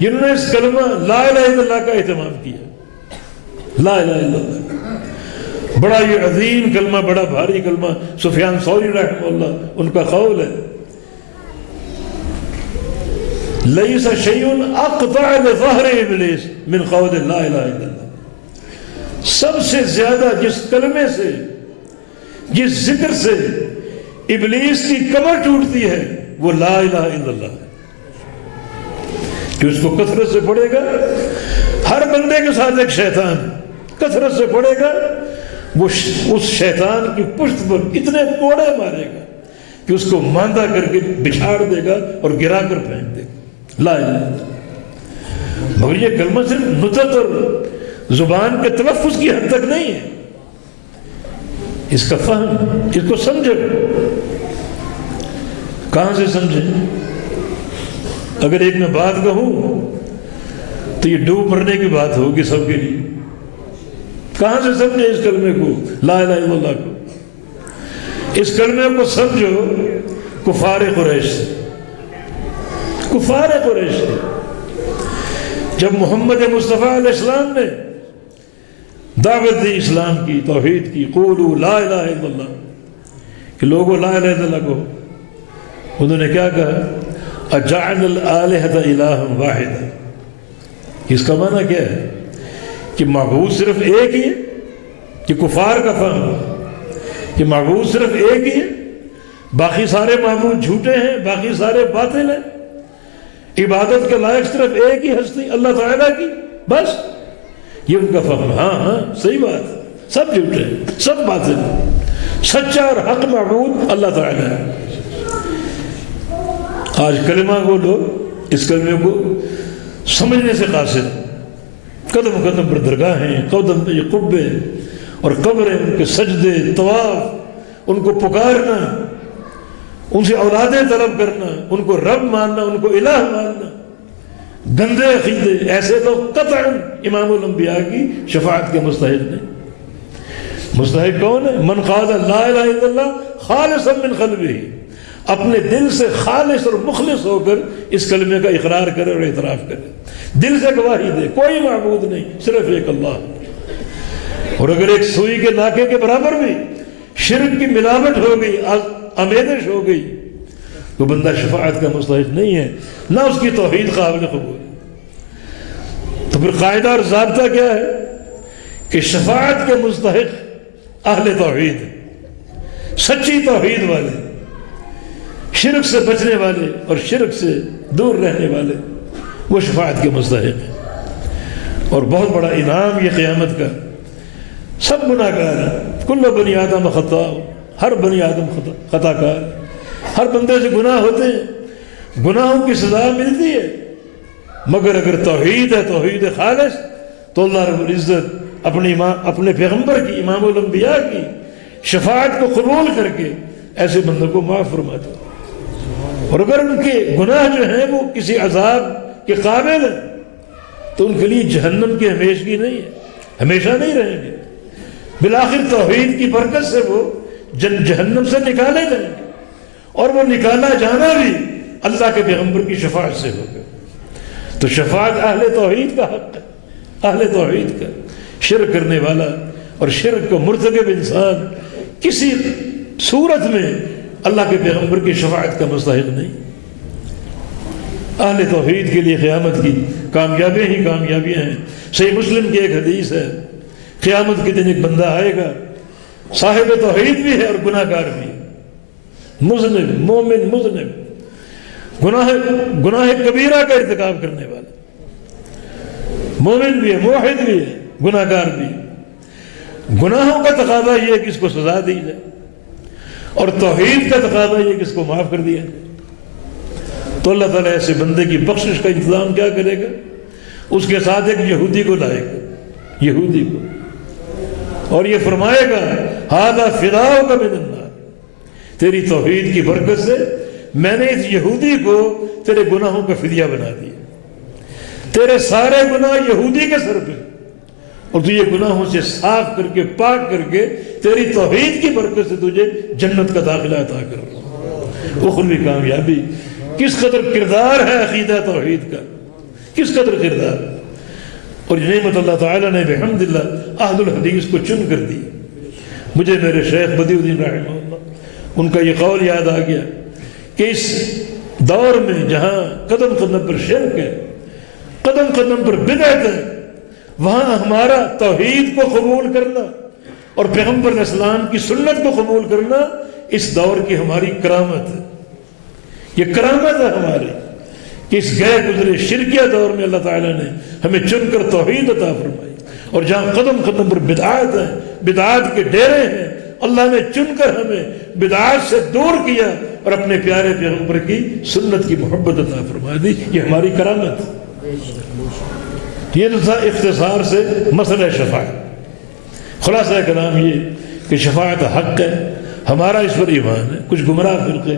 جنہوں نے اس کلمہ لا الہ الا اللہ کا اہتمام کیا، لا الہ الا اللہ، بڑا یہ عظیم کلمہ، بڑا بھاری کلمہ، سفیان ثوری رحمہ اللہ ان کا قول ہے لیس شیء اقطع لظہر ابلیس من قول لا الہ الا اللہ، سب سے زیادہ جس کلمے سے، جس ذکر سے ابلیس کی کمر ٹوٹتی ہے وہ لا الہ الا اللہ ہے، کہ اس کو کثرت سے پڑھے گا۔ ہر بندے کے ساتھ ایک شیطان کثرت سے پڑھے گا، وہ اس شیطان کی پشت پر اتنے کوڑے مارے گا کہ اس کو ماندہ کر کے بچھاڑ دے گا اور گرا کر پھینک دے گا، لا الہ الا اللہ۔ مگر یہ کلمہ صرف نطق اور زبان کے تلفظ کی حد تک نہیں ہے، اس کا فہم، اس کو سمجھو۔ کہاں سے سمجھیں؟ اگر ایک میں بات کہوں تو یہ ڈوب مرنے کی بات ہوگی سب کے لیے۔ کہاں سے سمجھیں اس کلمے کو، لا الہ الا اللہ کو؟ اس کلمے کو سمجھو کفار قریش سے، کفار قریش سے۔ جب محمد مصطفیٰ علیہ السلام نے دعوت دی اسلام کی، توحید کی، قولوا لا الہ الا اللہ، کہ لوگوں لا الہ الا اللہ کو، انہوں نے کیا کہا، اجعل الآلہۃ الہا واحدا، اس کا معنی کیا ہے کہ معبود صرف ایک ہی ہے، کہ کفار کا فہم کہ معبود صرف ایک ہی ہے، باقی سارے معبود جھوٹے ہیں، باقی سارے باطل ہیں، عبادت کے لائق صرف ایک ہی ہستی اللہ تعالیٰ کی، بس یہ ان کا فہم۔ ہاں صحیح بات، سب جھوٹے ہیں، سب باطل ہیں، سچا اور حق معبود اللہ تعالیٰ ہے۔ آج کلمہ کو لوگ اس کلمے کو سمجھنے سے قاصر، قدم قدم پر درگاہیں، قدم پہ یہ قبے اور قبریں، ان کے سجدے، طواف، ان کو پکارنا، ان سے اولادیں طلب کرنا، ان کو رب ماننا، ان کو الہ ماننا، گندے عقیدے، ایسے لوگ قطعاً امام الانبیاء کی شفاعت کے مستحق نہیں۔ مستحق کون ہے؟ من قال لا الہ الا اللہ خالصا من قلبہ، اپنے دل سے خالص اور مخلص ہو کر اس کلمے کا اقرار کرے اور اعتراف کرے، دل سے گواہی دے کوئی معبود نہیں صرف ایک اللہ۔ اور اگر ایک سوئی کے ناکے کے برابر بھی شرک کی ملاوٹ ہو گئی، آمیزش ہو گئی، تو بندہ شفاعت کا مستحق نہیں ہے، نہ اس کی توحید قابل قبول۔ تو پھر قاعدہ اور ضابطہ کیا ہے کہ شفاعت کے مستحق اہل توحید، سچی توحید والے، شرک سے بچنے والے اور شرک سے دور رہنے والے، وہ شفاعت کے مستحق ہیں۔ اور بہت بڑا انعام یہ قیامت کا، سب گناہ گار ہیں، کل بنی آدم خطاء، ہر بنی آدم خطا کار، ہر بندے سے گناہ ہوتے ہیں، گناہوں کی سزا ملتی ہے، مگر اگر توحید ہے، توحید خالص، تو اللہ رب العزت اپنے پیغمبر کی، امام الانبیاء کی شفاعت کو قبول کر کے ایسے بندوں کو معاف فرماتا ہے۔ اور اگر ان کے گناہ جو ہیں وہ کسی عذاب کے قابل ہیں تو ان کے لیے جہنم کی ہمیشگی نہیں ہے، ہمیشہ نہیں رہیں گے، بالآخر توحید کی برکت سے وہ جہنم سے نکالے جائیں گے، اور وہ نکالا جانا بھی اللہ کے پیغمبر کی شفاعت سے ہوگا۔ تو شفاعت اہل توحید کا حق ہے، اہل توحید کا۔ شرک کرنے والا اور شرک کو مرتکب انسان کسی صورت میں اللہ کے پیغمبر کی شفاعت کا مستحق نہیں۔ اہل توحید کے لیے قیامت کی کامیابیاں ہی کامیابیاں ہیں۔ صحیح مسلم کی ایک حدیث ہے، قیامت کے دن ایک بندہ آئے گا، صاحب توحید بھی ہے اور گناہ گار بھی ہے، مذنب، مومن مذنب، گناہ کبیرہ کا ارتکاب کرنے والا، مومن بھی ہے، موحد بھی ہے، گناہ گار بھی ہے۔ گناہوں کا تقاضا یہ ہے کہ اس کو سزا دی جائے، اور توحید کا تقاضا یہ کہ اس کو معاف کر دیا جائے۔ تو اللہ تعالیٰ ایسے بندے کی بخشش کا انتظام کیا کرے گا؟ اس کے ساتھ ایک یہودی کو لائے گا، یہودی کو، اور یہ فرمائے گا ھذا فداؤک من النار، تیری توحید کی برکت سے میں نے اس یہودی کو تیرے گناہوں کا فدیہ بنا دیا، تیرے سارے گناہ یہودی کے سر پہ، اور تو یہ گناہوں سے صاف کر کے پاک کر کے تیری توحید کی برکت سے تجھے جنت کا داخلہ عطا کر رہا ہوں۔ اخروی کامیابی، کس قدر کردار ہے عقیدہ توحید کا، کس قدر کردار، اور یہ نعمت اللہ تعالیٰ نے بحمدللہ اہل الحدیث کو چن کر دی۔ مجھے میرے شیخ بدیع الدین رحمہ اللہ ان کا یہ قول یاد آ گیا کہ اس دور میں جہاں قدم قدم پر شرک ہے، قدم قدم پر بدعت ہے، وہاں ہمارا توحید کو قبول کرنا اور پیغمبر علیہ السلام کی سنت کو قبول کرنا اس دور کی ہماری کرامت ہے۔ یہ کرامت ہے ہماری کہ اس گئے گزرے شرکیہ دور میں اللہ تعالیٰ نے ہمیں چن کر توحید عطا فرمائی، اور جہاں قدم قدم پر بدعات ہیں، بدعات کے ڈیرے ہیں، اللہ نے چن کر ہمیں بدعات سے دور کیا اور اپنے پیارے پیغمبر کی سنت کی محبت عطا فرما دی۔ یہ ہماری کرامت ہے۔ یہ تو تھا اختصار سے مسئلہ شفاعت۔ خلاصہ کلام یہ کہ شفاعت حق ہے، ہمارا اس پر ایمان ہے۔ کچھ گمراہ فرقے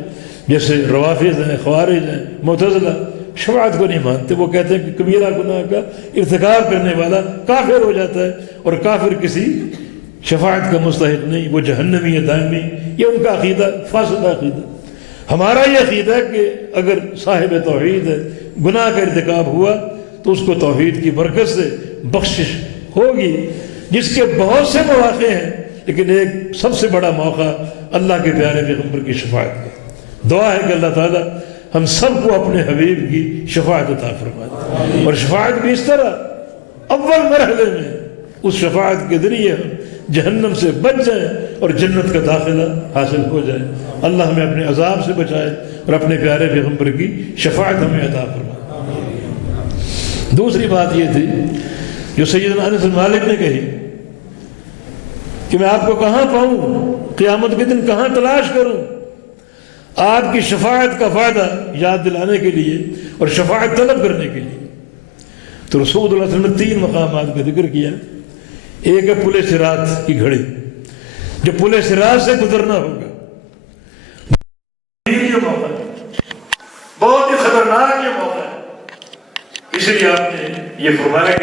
جیسے روافض ہیں، خوارج ہیں، معتزلہ شفاعت کو نہیں مانتے، وہ کہتے ہیں کہ کبیرہ گناہ کا ارتکاب کرنے والا کافر ہو جاتا ہے، اور کافر کسی شفاعت کا مستحق نہیں، وہ جہنمی ہے دائمی۔ یہ ان کا عقیدہ فاسد عقیدہ۔ ہمارا یہ عقیدہ ہے کہ اگر صاحب توحید ہے، گناہ کا ارتکاب ہوا تو اس کو توحید کی برکت سے بخشش ہوگی، جس کے بہت سے مواقع ہیں، لیکن ایک سب سے بڑا موقع اللہ کے پیارے پیغمبر کی شفاعت کا۔ دعا ہے کہ اللہ تعالیٰ ہم سب کو اپنے حبیب کی شفاعت عطا فرما دے، اور شفاعت بھی اس طرح اول مرحلے میں اس شفاعت کے ذریعے ہم جہنم سے بچ جائیں اور جنت کا داخلہ حاصل ہو جائے۔ اللہ ہمیں اپنے عذاب سے بچائے اور اپنے پیارے پیغمبر کی شفاعت ہمیں عطا فرمائے۔ دوسری بات یہ تھی جو سیدنا انس بن مالک نے کہی کہ میں آپ کو کہاں پاؤں، قیامت کے دن کہاں تلاش کروں؟ آپ کی شفاعت کا فائدہ یاد دلانے کے لیے اور شفاعت طلب کرنے کے لیے تو رسول اللہ صلی اللہ علیہ وسلم نے 3 مقامات کا ذکر کیا۔ ایک ہے پل صراط کی گھڑی، جو پل صراط سے گزرنا ہوگا، یہ موقع بہت ہی خطرناک یہ موقع ہے، اس لیے آپ نے یہ فرمایا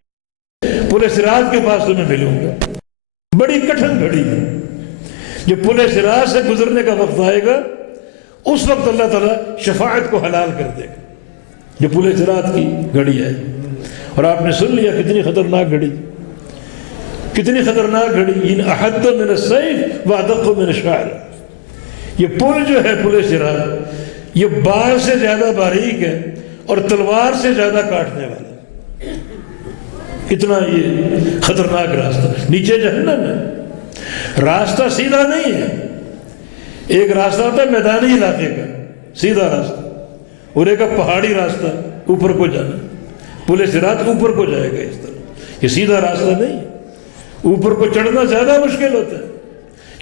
کہ پل صراط کے پاس تو میں ملوں گا۔ بڑی کٹھن گھڑی ہے. جب پل صراط سے گزرنے کا وقت آئے گا اس وقت اللہ تعالیٰ شفاعت کو حلال کر دے گا. جو پل صراط کی گھڑی ہے. اور آپ نے سن لیا کتنی خطرناک گھڑی, کتنی خطرناک گھڑی. ان احد من السیف وادق من الشعر. یہ پل جو ہے پل صراط یہ بال سے زیادہ باریک ہے اور تلوار سے زیادہ کاٹنے والا. اتنا یہ خطرناک راستہ. نیچے جہنم ہے. راستہ سیدھا نہیں ہے. ایک راستہ ہوتا ہے میدانی علاقے کا سیدھا راستہ, اور ایک پہاڑی راستہ اوپر کو جانا. پل صراط اوپر کو جائے گا اس طرح. یہ سیدھا راستہ نہیں ہے. اوپر کو چڑھنا زیادہ مشکل ہوتا ہے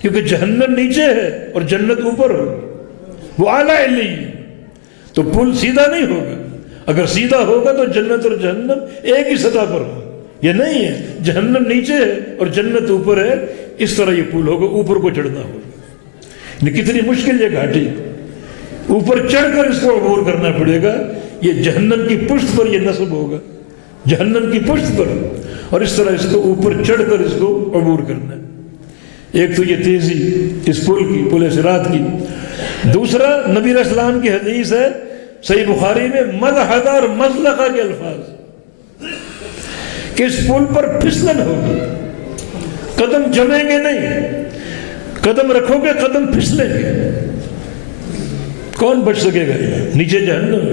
کیونکہ جہنم نیچے ہے اور جنت اوپر ہوگی, وہ اعلیٰ علی ہے. تو پل سیدھا نہیں ہوگا. اگر سیدھا ہوگا تو جنت اور جہنم ایک ہی سطح پر ہوگا. یہ نہیں ہے, جہنم نیچے ہے اور جنت اوپر ہے. اس طرح یہ پل ہوگا, اوپر کو چڑھنا ہوگا. کتنی مشکل یہ گھاٹی, اوپر چڑھ کر اس کو عبور کرنا پڑے گا. یہ جہنم کی پشت پر یہ نصب ہوگا, جہنم کی پشت پر, اور اس طرح اس کو اوپر چڑھ کر اس کو عبور کرنا ہے. ایک تو یہ تیزی اس پل کی, پل صراط کی. دوسرا نبی علیہ السلام کی حدیث ہے صحیح بخاری میں, مدحدہ اور مزلقہ کے الفاظ کہ اس پل پر پھسلن ہوگی. قدم جمیں گے نہیں, قدم رکھو گے قدم پھسلیں گے. کون بچ سکے گا؟ نیچے جہنم,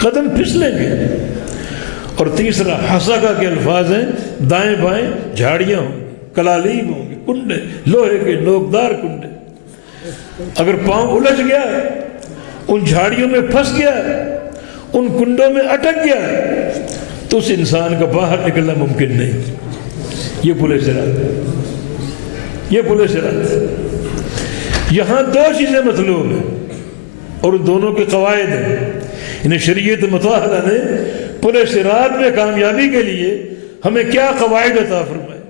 قدم پھسلیں گے. اور تیسرا حسکہ کے الفاظ ہیں, دائیں بائیں جھاڑیاں ہوں گی, کلالیب ہوں گے, کنڈے, لوہے کے نوکدار کنڈے. اگر پاؤں الجھ گیا, ان جھاڑیوں میں پھنس گیا, ان کنڈوں میں اٹک گیا, تو اس انسان کا باہر نکلنا ممکن نہیں. یہ پل صراط, یہ پل صراط. یہاں دو چیزیں مطلوب ہیں اور ان دونوں کے قواعد ہیں. انہیں شریعت مطہرہ نے پل صراط میں کامیابی کے لیے ہمیں کیا قواعد عطا فرمائے.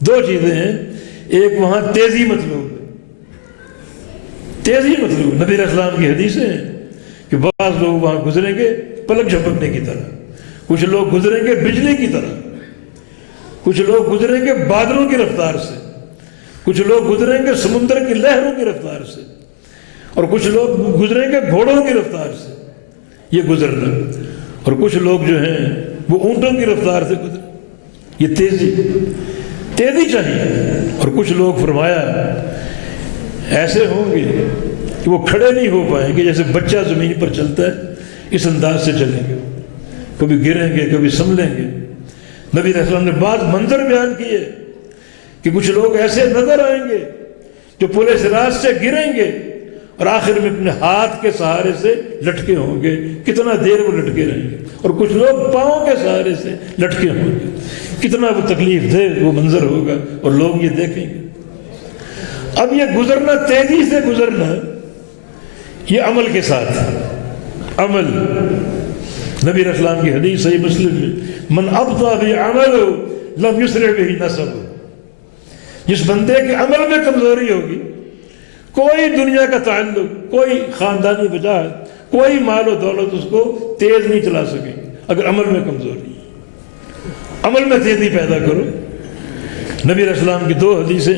دو چیزیں ہیں. ایک وہاں تیزی مطلوب ہے, تیزی مطلوب. نبی علیہ السلام کی حدیثیں ہیں کہ بعض لوگ وہاں گزریں گے پلک جھپکنے کی طرح, کچھ لوگ گزریں گے بجلی کی طرح, کچھ لوگ گزریں گے بادلوں کی رفتار سے, کچھ لوگ گزریں گے سمندر کی لہروں کی رفتار سے, اور کچھ لوگ گزریں گے گھوڑوں کی رفتار سے. یہ گزرنا. اور کچھ لوگ جو ہیں وہ اونٹوں کی رفتار سے گزریں. یہ تیزی چاہیے. اور کچھ لوگ فرمایا ایسے ہوں گے کہ وہ کھڑے نہیں ہو پائیں گے, جیسے بچہ زمین پر چلتا ہے اس انداز سے چلیں گے, کبھی گریں گے کبھی سنبھلیں گے. نبی علیہ السلام نے بعض منظر بیان کیے کہ کچھ لوگ ایسے نظر آئیں گے جو پل صراط سے گریں گے اور آخر میں اپنے ہاتھ کے سہارے سے لٹکے ہوں گے. کتنا دیر وہ لٹکے رہیں گے. اور کچھ لوگ پاؤں کے سہارے سے لٹکے ہوں گے. کتنا وہ تکلیف دہ وہ منظر ہوگا اور لوگ یہ دیکھیں گے. اب یہ گزرنا, تیزی سے گزرنا, یہ عمل کے ساتھ عمل. نبی علیہ السلام کی حدیث صحیح مسلم میں, من ابطأ بعملہ لم یسرع بہ نسبہ. جس بندے کے عمل میں کمزوری ہوگی, کوئی دنیا کا تعلق, کوئی خاندانی وجاہت, کوئی مال و دولت اس کو تیز نہیں چلا سکے. اگر عمل میں کمزوری, عمل میں تیزی پیدا کرو. نبی علیہ السلام کی دو حدیثیں,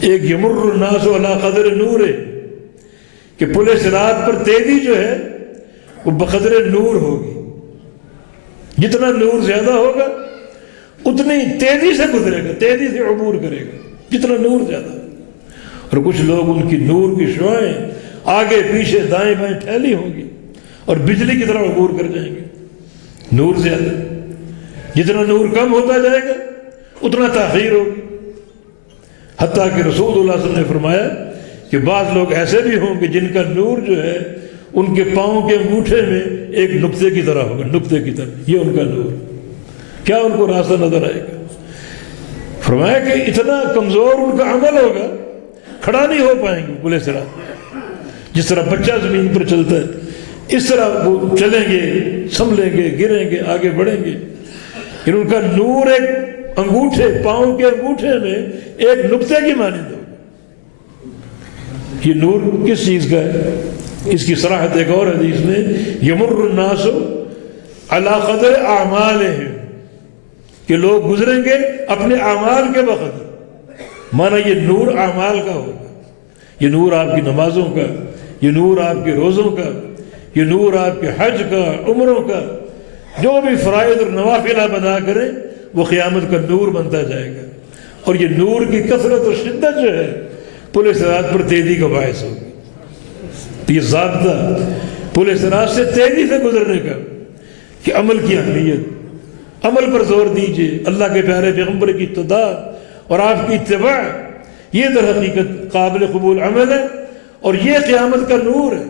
ایک یمر الناس علی قدر نور ہے کہ پل صراط پر تیزی جو ہے وہ بقدر نور ہوگی. جتنا نور زیادہ ہوگا اتنی تیزی سے گزرے گا, تیزی سے عبور کرے گا, جتنا نور زیادہ. اور کچھ لوگ ان کی نور کی شعاعیں آگے پیچھے دائیں بائیں پھیلی ہوں گی اور بجلی کی طرح عبور کر جائیں گے. نور زیادہ, جتنا نور کم ہوتا جائے گا اتنا تاخیر ہوگی. حتیٰ کہ رسول اللہ صلی اللہ علیہ وسلم نے فرمایا کہ بعض لوگ ایسے بھی ہوں گے جن کا نور جو ہے ان کے پاؤں کے انگوٹھے میں ایک نقطے کی طرح ہوگا, نقطے کی طرح. یہ ان کا نور, کیا ان کو راستہ نظر آئے گا. فرمایا کہ اتنا کمزور ان کا عمل ہوگا, کھڑا نہیں ہو پائیں گے پل صراط. جس طرح بچہ زمین پر چلتا ہے اس طرح وہ چلیں گے, سنبھلیں گے, گریں گے, آگے بڑھیں گے. ان کا نور ایک انگوٹھے, پاؤں کے انگوٹھے میں ایک نقطے کی مانند ہوگا. یہ نور کس چیز کا ہے؟ اس کی صراحت ایک اور حدیث میں, یمر الناس علی قدر اعمالہم, کہ لوگ گزریں گے اپنے اعمال کے بقدر. مانا یہ نور اعمال کا ہوگا، یہ نور آپ کی نمازوں کا، یہ نور آپ کے روزوں کا، یہ نور آپ کے حج کا، عمروں کا، جو بھی فرائض اور نوافل آپ ادا کریں وہ قیامت کا نور بنتا جائے گا، اور یہ نور کی کثرت اور شدت جو ہے پل صراط پر تیزی کا باعث ہوگی۔ یہ ضابطہ پل صراط سے تیزی سے گزرنے کا کہ عمل کی اہمیت، عمل پر زور دیجئے، اللہ کے پیارے پیغمبر کی اتباع اور آپ کی اتباع، یہ در حقیقت قابل قبول عمل ہے، اور یہ قیامت کا نور ہے۔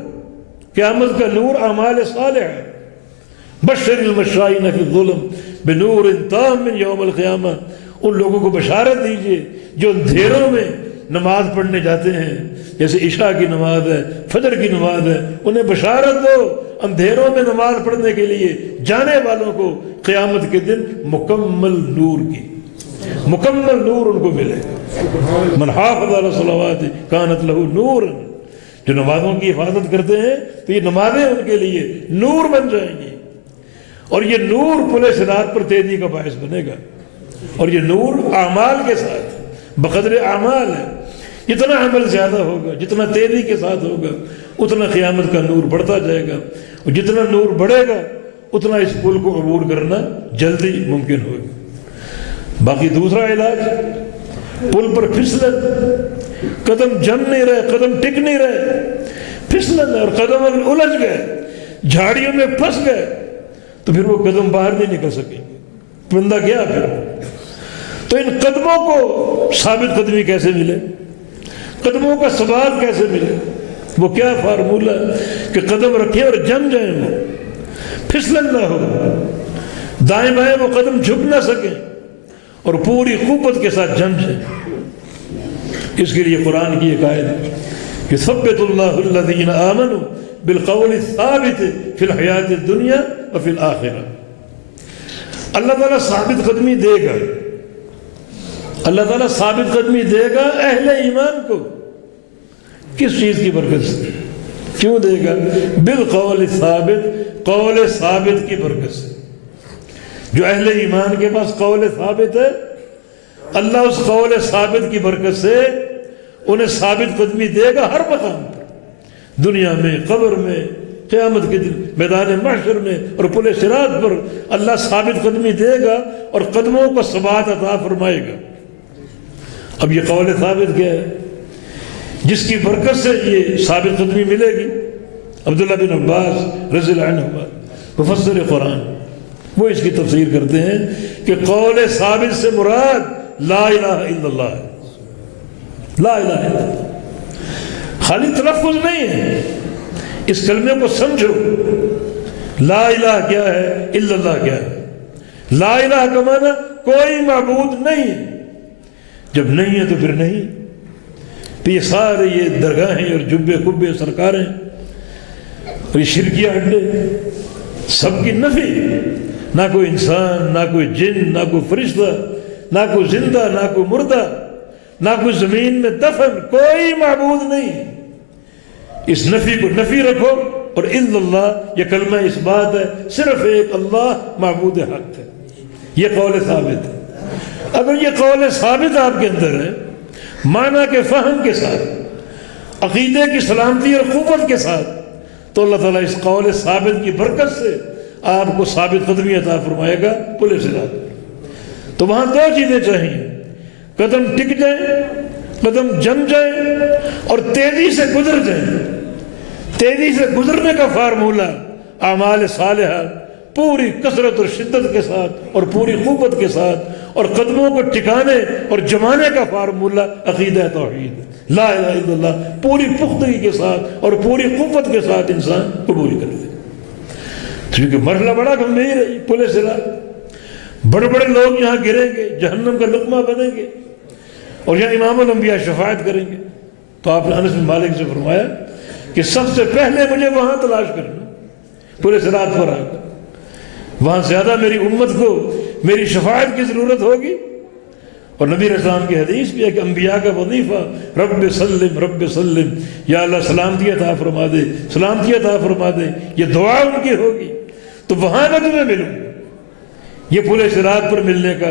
قیامت کا نور اعمال صالح ہے۔ بشر المشائین فی الظلم بنور تام یوم القیامہ، ان لوگوں کو بشارت دیجئے جو اندھیروں میں نماز پڑھنے جاتے ہیں، جیسے عشاء کی نماز ہے، فجر کی نماز ہے، انہیں بشارت دو اندھیروں میں نماز پڑھنے کے لیے جانے والوں کو قیامت کے دن مکمل نور کی، مکمل نور ان کو ملے۔ من حافظ علی الصلوات کانت لہ نور، جو نمازوں کی حفاظت کرتے ہیں تو یہ نمازیں ان کے لیے نور بن جائیں گی، اور یہ نور پل صراط پر تیزی کا باعث بنے گا، اور یہ نور اعمال کے ساتھ بقدر اعمال ہے۔ جتنا عمل زیادہ ہوگا، جتنا تیزی کے ساتھ ہوگا، اتنا قیامت کا نور بڑھتا جائے گا، اور جتنا نور بڑھے گا اتنا اس پل کو عبور کرنا جلدی ممکن ہوگا۔ باقی دوسرا علاج، پل پر پھسلن، قدم جم نہیں رہے، قدم ٹک نہیں رہے، پھسلن، اور قدم اگر الجھ گئے، جھاڑیوں میں پھنس گئے تو پھر وہ قدم باہر نہیں نکل سکیں گے، بندہ گیا پھر۔ تو ان قدموں کو ثابت قدمی کیسے ملے، قدموں کا ثبات کیسے ملے؟ وہ کیا فارمولہ کہ قدم رکھیں اور جم جائیں، وہ پھسلن نہ ہو، دائیں بائیں وہ قدم جھک نہ سکیں، اور پوری قوت کے ساتھ جم جائیں۔ اس کے لیے قرآن کی ایک آیت ہے کہ ثبت اللہ الذین آمنوا بالقول الثابت فی الحیات الدنیا وفی الآخرہ۔ اللہ تعالیٰ ثابت قدمی دے گا، اللہ تعالیٰ ثابت قدمی دے گا اہل ایمان کو۔ کس چیز کی برکت سے؟ کیوں دے گا؟ بالقول الثابت، قول ثابت کی برکت سے۔ جو اہل ایمان کے پاس قول ثابت ہے، اللہ اس قول ثابت کی برکت سے انہیں ثابت قدمی دے گا ہر مقام پر، دنیا میں، قبر میں، قیامت کے دن میدان محشر میں، اور پل صراط پر اللہ ثابت قدمی دے گا اور قدموں کو ثبات عطا فرمائے گا۔ اب یہ قول ثابت کیا ہے؟ جس کی برکت سے یہ ثابت قدمی ملے گی۔ عبداللہ بن عباس رضی اللہ عنہ مفسر قرآن، وہ اس کی تفسیر کرتے ہیں کہ قول ثابت سے مراد لا الہ الا اللہ ہے۔ لا الہ الا اللہ خالی تلفظ نہیں ہے، اس کلمے کو سمجھو۔ لا الہ کیا ہے، الا اللہ کیا ہے؟ لا الہ کا معنی کوئی معبود نہیں ہے، جب نہیں ہے تو پھر نہیں۔ تو یہ سارے یہ درگاہیں اور جبے کبے سرکاریں اور یہ شرکیہ اڈے، سب کی نفی، نہ کوئی انسان، نہ کوئی جن، نہ کوئی فرشتہ، نہ کوئی زندہ، نہ کوئی مردہ، نہ کوئی زمین میں دفن، کوئی معبود نہیں۔ اس نفی کو نفی رکھو، اور الا اللہ یہ کلمہ اس بات ہے، صرف ایک اللہ معبود حق ہے۔ یہ قول ثابت ہے۔ اگر یہ قول ثابت آپ کے اندر ہے، معنی کے فہم کے ساتھ، عقیدے کی سلامتی اور قوت کے ساتھ، تو اللہ تعالیٰ اس قول ثابت کی برکت سے آپ کو ثابت قدمی عطا فرمائے گا پل صراط۔ تو وہاں دو چیزیں چاہیے، قدم ٹک جائیں، قدم جم جائیں، اور تیزی سے گزر جائیں۔ تیزی سے گزرنے کا فارمولہ اعمال صالحہ پوری کثرت اور شدت کے ساتھ اور پوری قوت کے ساتھ، اور قدموں کو ٹکانے اور جمانے کا فارمولہ عقیدہ توحید، لا الہ الا اللہ، پوری پختگی کے ساتھ اور پوری قوت کے ساتھ انسان قبول کر لے۔ کیونکہ مرحلہ بڑا گمبھیر ہے، پل صراط، بڑے بڑے لوگ یہاں گریں گے، جہنم کا لقمہ بنیں گے، اور یہاں امام الانبیاء شفاعت کریں گے۔ تو آپ نے انس بن مالک سے فرمایا کہ سب سے پہلے مجھے وہاں تلاش کرنا، پل صراط پر آ کر، وہاں زیادہ میری امت کو میری شفاعت کی ضرورت ہوگی۔ اور نبی علیہ السلام کی حدیث بھی ہے کہ انبیاء کا وظیفہ رب سلم رب سلم، یا اللہ سلامتی عطا فرما دے، سلامتی عطا فرما دے، یہ دعا ان کی ہوگی۔ تو وہاں میں تمہیں ملوں، یہ پل صراط پر ملنے کا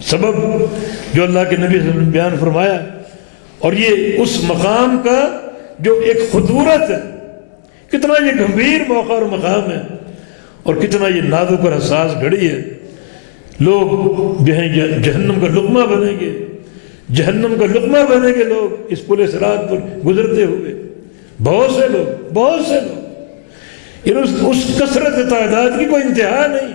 سبب جو اللہ کے نبی صلی اللہ علیہ وسلم نے بیان فرمایا، اور یہ اس مقام کا جو ایک خطورت ہے، کتنا یہ گمبھیر موقع اور مقام ہے، اور کتنا یہ نازک اور حساس گھڑی ہے۔ لوگ جو ہیں جہنم کا لقمہ بنیں گے، جہنم کا لقمہ بنیں گے لوگ اس پل صراط پر گزرتے ہوئے، بہت سے لوگ یعنی اس کثرت تعداد کی کوئی انتہا نہیں۔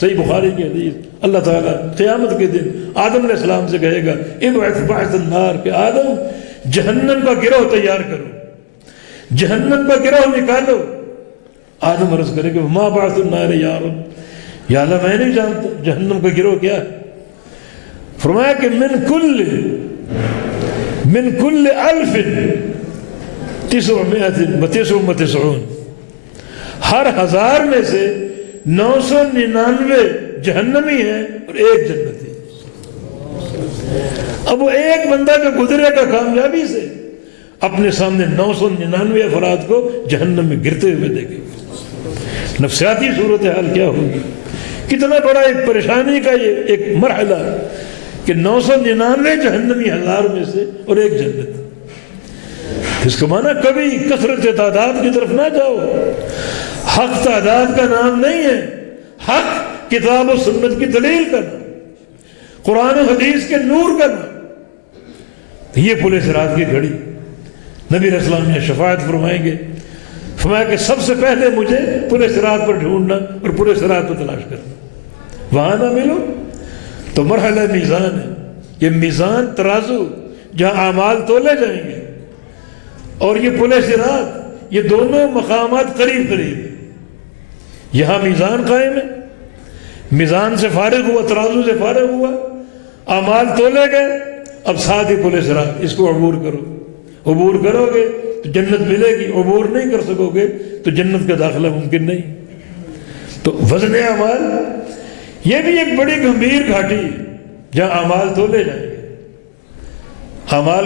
صحیح بخاری کی حدیث، اللہ تعالیٰ قیامت کے دن آدم علیہ السلام سے کہے گا ابعث بعث النار، کہ آدم جہنم کا گروہ تیار کرو، جہنم کا گروہ نکالو۔ آدم عرض کرے کہ ما بعث النار یا رب، یا اللہ میں نہیں جانتا جہنم کا گروہ کیا ہے۔ فرمایا کہ من کل 1999 ہر 1000 میں سے 999 جہنمی ہیں اور ایک جنتی۔ اب وہ ایک بندہ جو گزرے گا کامیابی سے، اپنے سامنے 999 افراد کو جہنم میں گرتے ہوئے دیکھے گا۔ نفسیاتی صورتحال کیا ہوگی؟ کتنا بڑا ایک پریشانی کا یہ ایک مرحلہ کہ 999 جہنمی 1000 میں سے اور ایک جنت۔ اس کا معنی کبھی کثرت تعداد کی طرف نہ جاؤ۔ حق تعداد کا نام نہیں ہے، حق کتاب و سنت کی دلیل کا نام، قرآن و حدیث کے نور کا نام۔ یہ پل صراط کی گھڑی نبی علیہ السلام نے شفاعت فرمائیں گے، فرمایا کہ سب سے پہلے مجھے پل صراط پر ڈھونڈنا اور پل صراط پر تلاش کرنا، وہاں نہ ملو تو مرحلہ میزان ہے۔ یہ میزان ترازو جہاں اعمال تولے جائیں گے، اور یہ پل صراط، یہ دونوں مقامات قریب قریب ہیں۔ یہاں میزان قائم ہے، میزان سے فارغ ہوا، ترازو سے فارغ ہوا، اعمال تولے گئے، اب ساتھ ہی پل صراط، اس کو عبور کرو۔ عبور کرو گے تو جنت ملے گی، عبور نہیں کر سکو گے تو جنت کا داخلہ ممکن نہیں۔ تو وزن اعمال یہ بھی ایک بڑی گمبھیر گھاٹی ہے جہاں اعمال تولے جائیں گے۔ اعمال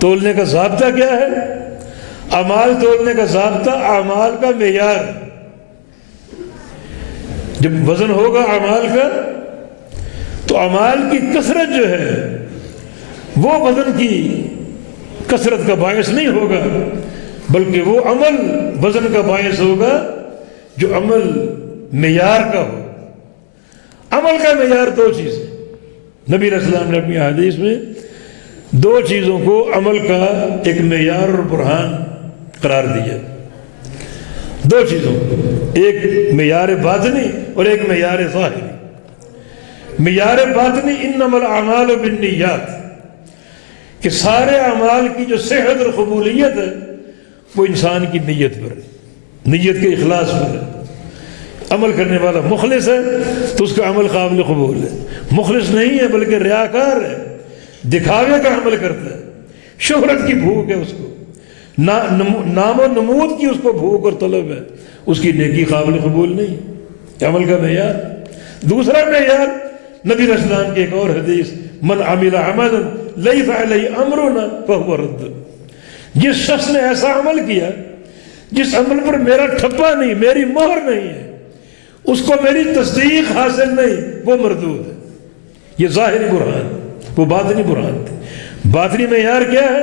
تولنے کا ضابطہ کیا ہے؟ اعمال تولنے کا ضابطہ اعمال کا معیار۔ جب وزن ہوگا اعمال کا تو اعمال کی کثرت جو ہے وہ وزن کی کثرت کا باعث نہیں ہوگا، بلکہ وہ عمل وزن کا باعث ہوگا جو عمل معیار کا ہو۔ عمل کا معیار دو چیزیں، نبی علیہ السلام نے اپنی حدیث میں دو چیزوں کو عمل کا ایک معیار اور برہان قرار دیا۔ دو چیزوں، ایک معیار باطنی اور ایک معیار ظاہری۔ معیار باطنی انما الاعمال بالنیات، کہ سارے اعمال کی جو صحت اور قبولیت ہے وہ انسان کی نیت پر ہے، نیت کے اخلاص پر ہے۔ عمل کرنے والا مخلص ہے تو اس کا عمل قابل قبول ہے، مخلص نہیں ہے بلکہ ریاکار ہے، دکھاوے کا عمل کرتا ہے، شہرت کی بھوک ہے اس کو، نام و نمود کی اس کو بھوک اور طلب ہے، اس کی نیکی قابل قبول نہیں۔ عمل کا معیار۔ دوسرا معیار نبی علیہ السلام کی ایک اور حدیث، من عمل عملا لیس علیہ امرنا فہو رد، جس شخص نے ایسا عمل کیا جس عمل پر میرا ٹھپا نہیں، میری مہر نہیں ہے، اس کو میری تصدیق حاصل نہیں، وہ مردود ہے۔ یہ ظاہری برہان، وہ باطنی برہان تھے۔ باطنی معیار کیا ہے؟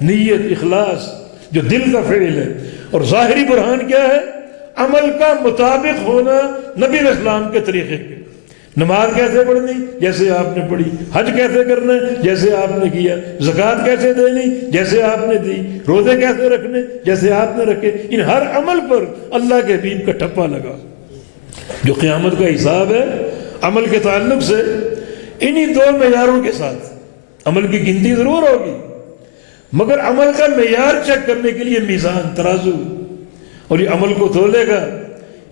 نیت، اخلاص، جو دل کا فعل ہے۔ اور ظاہری برہان کیا ہے؟ عمل کا مطابق ہونا نبی علیہ السلام کے طریقے کے۔ نماز کیسے پڑھنی؟ جیسے آپ نے پڑھی۔ حج کیسے کرنا ہے؟ جیسے آپ نے کیا۔ زکوٰۃ کیسے دینی؟ جیسے آپ نے دی۔ روزے کیسے رکھنے؟ جیسے آپ نے رکھے۔ ان ہر عمل پر اللہ کے حبیب کا ٹھپا لگا۔ جو قیامت کا حساب ہے عمل کے تعلق سے انہی دو معیاروں کے ساتھ، عمل کی گنتی ضرور ہوگی مگر عمل کا معیار چیک کرنے کے لیے میزان، ترازو، اور یہ عمل کو تولے گا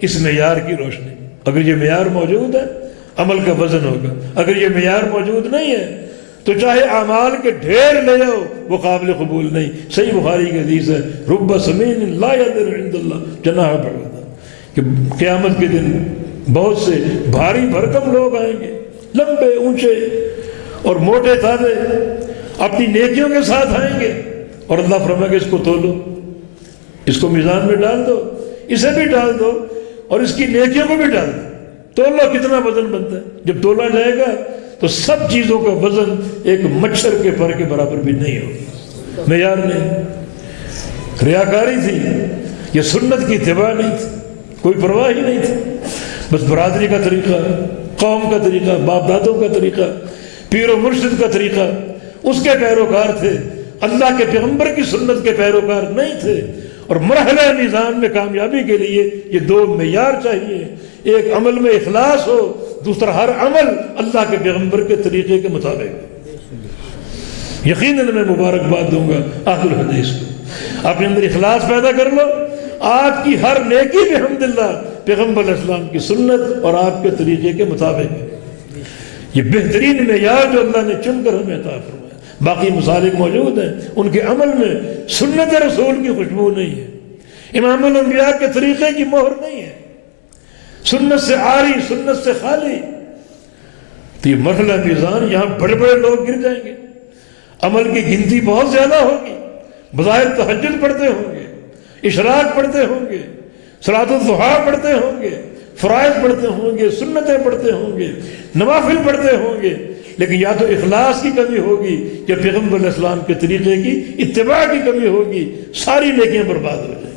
اس معیار کی روشنی۔ اگر یہ معیار موجود ہے عمل کا وزن ہوگا، اگر یہ معیار موجود نہیں ہے تو چاہے اعمال کے ڈھیر لے جاؤ وہ قابل قبول نہیں۔ صحیح بخاری کی حدیث ہے، رب سمین لا یدر عند اللہ جناح بعوضہ، کہ قیامت کے دن بہت سے بھاری بھرکم لوگ آئیں گے، لمبے اونچے اور موٹے تازے، اپنی نیکیوں کے ساتھ آئیں گے، اور اللہ فرمائے کہ اس کو تولو، اس کو میزان میں ڈال دو، اسے بھی ڈال دو اور اس کی نیکیوں کو بھی ڈال دو۔ تولو کتنا وزن بنتا ہے، جب تولا جائے گا تو سب چیزوں کا وزن ایک مچھر کے پر کے برابر بھی نہیں ہوگا. معیار نہیں. ریاکاری تھی، یہ سنت کی اتباع نہیں تھی، کوئی پرواہ ہی نہیں تھی. بس برادری کا طریقہ، قوم کا طریقہ، باپ دادوں کا طریقہ، پیر و مرشد کا طریقہ، اس کے پیروکار تھے. اللہ کے پیغمبر کی سنت کے پیروکار نہیں تھے. اور مرحلہ میزان میں کامیابی کے لیے یہ دو معیار چاہیے. ایک عمل میں اخلاص ہو، دوسرا ہر عمل اللہ کے پیغمبر کے طریقے کے مطابق. یقیناً میں مبارکباد دوں گا اہل الحدیث کو. اپنے اندر اخلاص پیدا کر لو، آپ کی ہر نیکی بحمدللہ پیغمبر علیہ السلام کی سنت اور آپ کے طریقے کے مطابق ہے. یہ بہترین معیار جو اللہ نے چن کر ہمیں عطا فرمایا. باقی مسالک موجود ہیں، ان کے عمل میں سنت رسول کی خوشبو نہیں ہے، امام الانبیاء کے طریقے کی مہر نہیں ہے، سنت سے عاری، سنت سے خالی. تو یہ مرحلہ میزان، یہاں بڑے بڑے لوگ گر جائیں گے، عمل کی گنتی بہت زیادہ ہوگی. بظاہر تہجد پڑھتے ہوں گے، اشراق پڑھتے ہوں گے، صلاۃ الضحیٰ پڑھتے ہوں گے، فرائض پڑھتے ہوں گے، سنتیں پڑھتے ہوں گے، نوافل پڑھتے ہوں گے، لیکن یا تو اخلاص کی کمی ہوگی یا پیغمبر علیہ السلام کے طریقے کی اتباع کی کمی ہوگی. ساری نیکیاں برباد ہو جائیں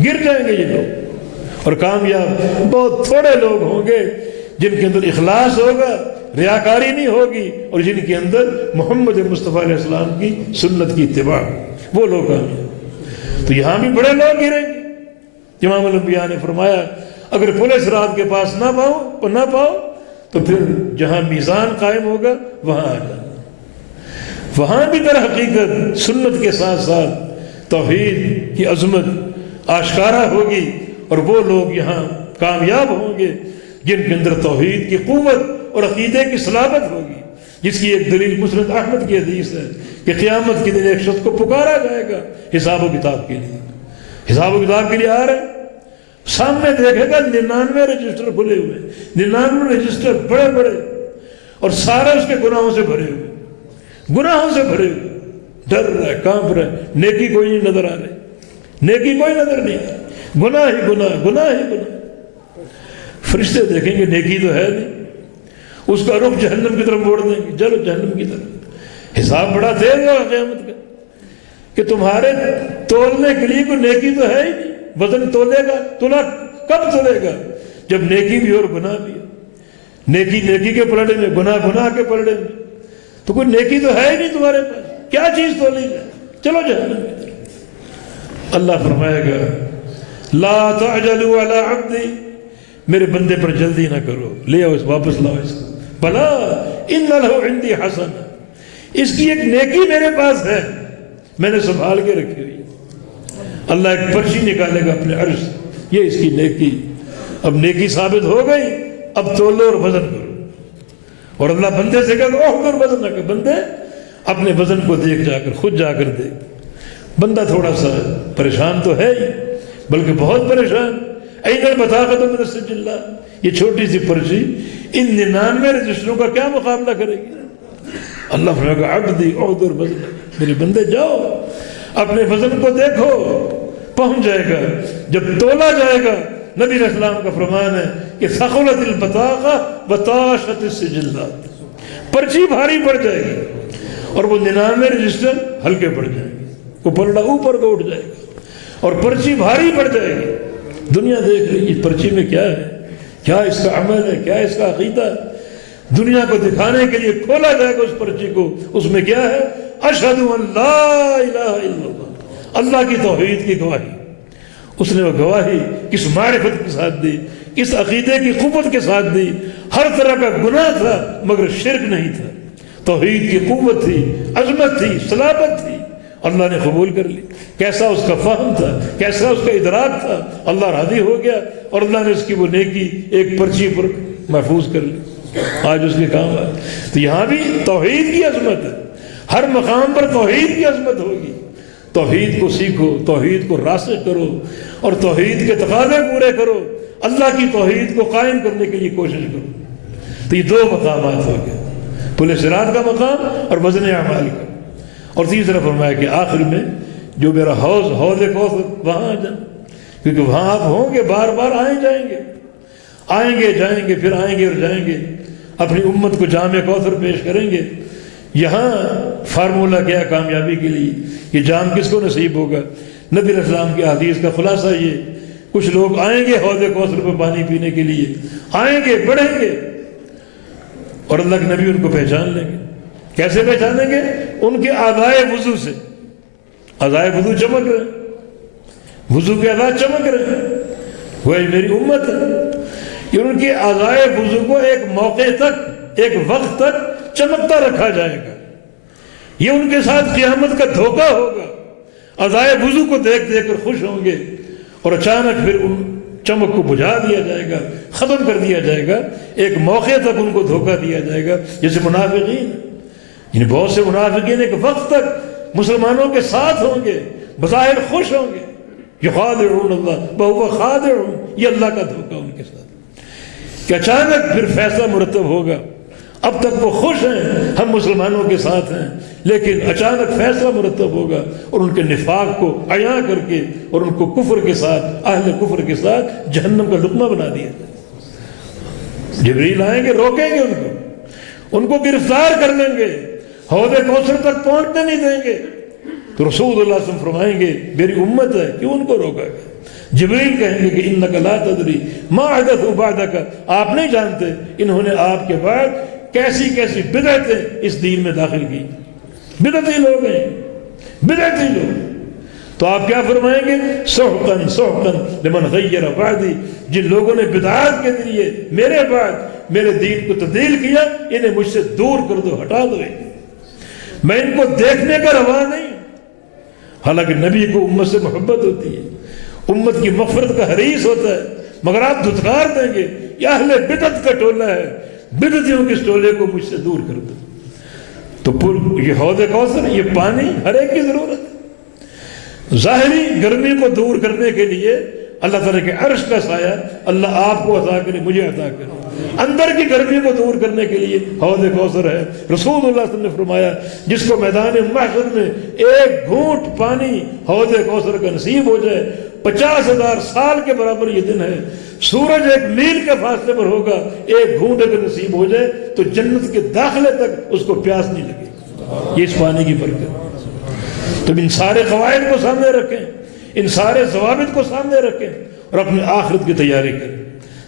گی، گر جائیں گے یہ لوگ. اور کامیاب بہت تھوڑے لوگ ہوں گے جن کے اندر اخلاص ہوگا، ریاکاری نہیں ہوگی، اور جن کے اندر محمد مصطفیٰ علیہ السلام کی سنت کی اتباع، وہ لوگ کامیاب. تو یہاں بھی بڑے لوگ گریں گے. امام الانبیاء نے فرمایا اگر پولیس رات کے پاس نہ پاؤ تو پھر جہاں میزان قائم ہوگا وہاں آ جانا. وہاں بھی در حقیقت سنت کے ساتھ ساتھ توحید کی عظمت آشکارا ہوگی، اور وہ لوگ یہاں کامیاب ہوں گے جن کے اندر توحید کی قوت اور عقیدے کی صلابت ہوگی. جس کی ایک دلیل مسند احمد کی حدیث ہے کہ قیامت کے دن ایک شخص کو پکارا جائے گا حساب و کتاب کے لیے. حساب و کتاب کے لیے آ رہے ہیں، سامنے دیکھے گا 99 رجسٹر کھلے ہوئے، 99 رجسٹر بڑے بڑے، اور سارے اس کے گناہوں سے بھرے ہوئے، گناہوں سے بھرے ہوئے. ڈر رہا ہے، کانپ رہا ہے، نیکی کوئی نہیں نظر آ رہی، نیکی کوئی نظر نہیں آ رہی، گناہ ہی گناہ، گناہ ہی گناہ. فرشتے دیکھیں گے نیکی تو ہے نہیں، اس کا رخ جہنم کی طرف موڑ دیں گے، چلو جہنم کی طرف. حساب بڑا تیز ہوگا قیامت کا کہ تمہارے تولنے کے لیے کوئی نیکی تو ہے ہی نہیں. وزن تولے گا، تولا کب تولے گا؟ جب نیکی بھی اور گناہ بھی ہو. نیکی نیکی کے پلڑے میں، گناہ گناہ کے پلڑے میں. تو کوئی نیکی تو ہے ہی نہیں تمہارے پاس، کیا چیز تولی جائے؟ چلو جہنم کی طرف. اللہ فرمائے گا لا تعجلوا علی عبدی، میرے بندے پر جلدی نہ کرو، لے آؤ، واپس لاؤ اس کو. بلا ان لہ عندی حسنہ، اس کی ایک نیکی میرے پاس ہے، میں نے سنبھال کے رکھی ہوئی. اللہ ایک پرچی نکالے گا اپنے عرش سے، یہ اس کی نیکی. اب نیکی ثابت ہو گئی، اب تولو اور وزن کرو. اور اللہ بندے سے کہا اوہ وزن نہ کر، بندے اپنے وزن کو دیکھ جا کر، خود جا کر دیکھ. بندہ تھوڑا سا پریشان تو ہے ہی، بلکہ بہت پریشان. این البطاقۃ من السجل، یہ چھوٹی سی پرچی ان 99 رجسٹروں کا کیا مقابلہ کرے گی؟ اللہ فرمائے گا عبدی اعذر وزن، میرے بندے جاؤ اپنے وزن کو دیکھو، پہنچ جائے گا. جب تولا جائے گا، نبی علیہ السلام کا فرمان ہے کہ ثقلت البطاقہ وطاشت السجلات، پرچی بھاری پڑ جائے گی اور وہ 99 رجسٹر ہلکے پڑ جائیں گے، وہ پلڑا اوپر کو اٹھ جائے گا اور پرچی بھاری پڑ جائے گی. دنیا دیکھ رہی اس پرچی میں کیا ہے، کیا اس کا عمل ہے، کیا اس کا عقیدہ ہے. دنیا کو دکھانے کے لیے کھولا جائے گا اس پرچی کو، اس میں کیا ہے؟ اشہد ان لا الہ الا اللہ، اللہ کی توحید کی گواہی. اس نے وہ گواہی کس معرفت کے ساتھ دی، کس عقیدے کی قوت کے ساتھ دی. ہر طرح کا گناہ تھا مگر شرک نہیں تھا، توحید کی قوت تھی، عظمت تھی، صلابت تھی. اللہ نے قبول کر لی. کیسا اس کا فہم تھا، کیسا اس کا ادراک تھا. اللہ راضی ہو گیا اور اللہ نے اس کی وہ نیکی ایک پرچی پر محفوظ کر لی، آج اس کے کام آئے. تو یہاں بھی توحید کی عظمت ہے، ہر مقام پر توحید کی عظمت ہوگی. توحید کو سیکھو، توحید کو راسخ کرو اور توحید کے تقاضے پورے کرو. اللہ کی توحید کو قائم کرنے کے لیے کوشش کرو. تو یہ دو مقامات ہو گئے، پل صراط کا مقام اور وزن اعمال کا. اور تیسرا فرمایا کہ آخر میں جو میرا حوض کوثر، وہاں آ جانا، کیونکہ وہاں آپ ہوں گے، بار بار آئیں جائیں گے، آئیں گے جائیں گے، پھر آئیں گے اور جائیں گے. اپنی امت کو جام کوثر پیش کریں گے. یہاں فارمولہ کیا کامیابی کے لیے؟ یہ جام کس کو نصیب ہوگا؟ نبی علیہ السلام کی حدیث کا خلاصہ یہ، کچھ لوگ آئیں گے حوض کوثر پہ پانی پینے کے لیے، آئیں گے، بڑھیں گے، اور اللہ کے نبی ان کو پہچان لیں گے. کیسے پہچانیں گے؟ ان کے اعضائے وضو سے. اعضائے وضو چمک رہے ہیں، وضو کے اعضاء چمک رہے ہیں، وہ میری امت ہے. یہ ان کے اعضائے وضو کو ایک موقع تک، ایک وقت تک چمکتا رکھا جائے گا. یہ ان کے ساتھ قیامت کا دھوکہ ہوگا. اعضائے وضو کو دیکھ دیکھ کر خوش ہوں گے، اور اچانک پھر ان چمک کو بجھا دیا جائے گا، ختم کر دیا جائے گا. ایک موقع تک ان کو دھوکہ دیا جائے گا. جیسے منافقین، یعنی بہت سے منافقین ایک وقت تک مسلمانوں کے ساتھ ہوں گے، بظاہر خوش ہوں گے. یخادعون اللہ وہو خادعہم، یہ اللہ کا دھوکہ ان کے ساتھ، کہ اچانک پھر فیصلہ مرتب ہوگا. اب تک وہ خوش ہیں، ہم مسلمانوں کے ساتھ ہیں، لیکن اچانک فیصلہ مرتب ہوگا اور ان کے نفاق کو عیاں کر کے اور ان کو کفر کے ساتھ، اہل کفر کے ساتھ جہنم کا لقمہ بنا دیا جائے. جبریل آئیں گے، روکیں گے ان کو گرفتار کر لیں گے، حوض کوثر تک پہنچنے نہیں دیں گے. تو رسول اللہ صلی اللہ علیہ وسلم فرمائیں گے میری امت ہے، کیوں ان کو روکا گیا؟ جبریل کہیں گے کہ انک لا تدری ما حدث بعدک، آپ نہیں جانتے انہوں نے آپ کے بعد کیسی کیسی بدعتیں اس دین میں داخل کی. بدعتی لوگ ہیں، بدعتی لوگ. تو آپ کیا فرمائیں گے؟ سحقا سحقا لمن غیر بعدی، جن لوگوں نے بدعات کے ذریعے میرے بعد میرے دین کو تبدیل کیا، انہیں مجھ سے دور کر دو، ہٹا دو. میں ان کو دیکھنے کا روا نہیں. حالانکہ نبی کو امت سے محبت ہوتی ہے، امت کی مغفرت کا حریص ہوتا ہے، مگر آپ دھتکار دیں گے یہ اہل بدعت کا ٹولہ ہے، بدعتیوں کے اس ٹولے کو مجھ سے دور کر دو. تو یہ حوض کوثر، یہ پانی ہر ایک کی ضرورت ہے. ظاہری گرمی کو دور کرنے کے لیے اللہ تعالیٰ کے عرش کا سایہ اللہ آپ کو عطا کرے، مجھے عطا کرے. اندر کی گرمی کو دور کرنے کے لیے حوض کوثر ہے. رسول اللہ صلی اللہ علیہ وسلم نے فرمایا جس کو میدان محشر میں ایک گھونٹ پانی حوض کوثر کا نصیب ہو جائے، 50,000 سال کے برابر یہ دن ہے. سورج 1 میل کے فاصلے پر ہوگا، ایک گھونٹ اگر نصیب ہو جائے تو جنت کے داخلے تک اس کو پیاس نہیں لگے. یہ اس پانی کی برکت. تو ان سارے قواعد کو سامنے رکھیں، ان سارے ضوابط کو سامنے رکھیں اور اپنے آخرت کی تیاری کریں.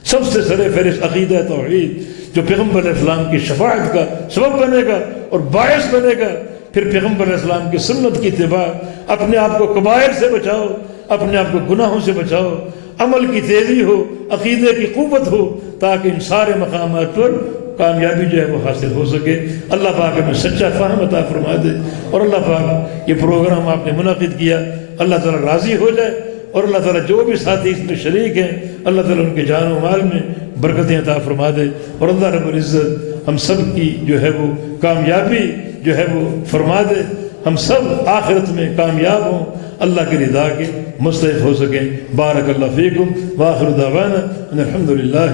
سب سے سر فہرست عقیدہ توحید، جو پیغمبر علیہ السلام کی شفاعت کا سبب بنے گا اور باعث بنے گا. پھر پیغمبر علیہ السلام کی سنت کی اتباع. اپنے آپ کو کبائر سے بچاؤ، اپنے آپ کو گناہوں سے بچاؤ، عمل کی تیزی ہو، عقیدے کی قوت ہو، تاکہ ان سارے مقامات پر کامیابی جو ہے وہ حاصل ہو سکے. اللہ پاک ہمیں سچا فہم عطا فرما دے، اور اللہ پاک یہ پروگرام آپ نے منعقد کیا، اللہ تعالیٰ راضی ہو جائے، اور اللہ تعالیٰ جو بھی ساتھی اس میں شریک ہیں اللہ تعالیٰ ان کے جان و مال میں برکتیں عطا فرما دے. اور اللہ رب العزت ہم سب کی جو ہے وہ کامیابی جو ہے وہ فرما دے، ہم سب آخرت میں کامیاب ہوں، اللہ کی رضا کے مستحق ہو سکیں. بارک اللہ فیکم، وآخر دعوانا ان الحمد للہ.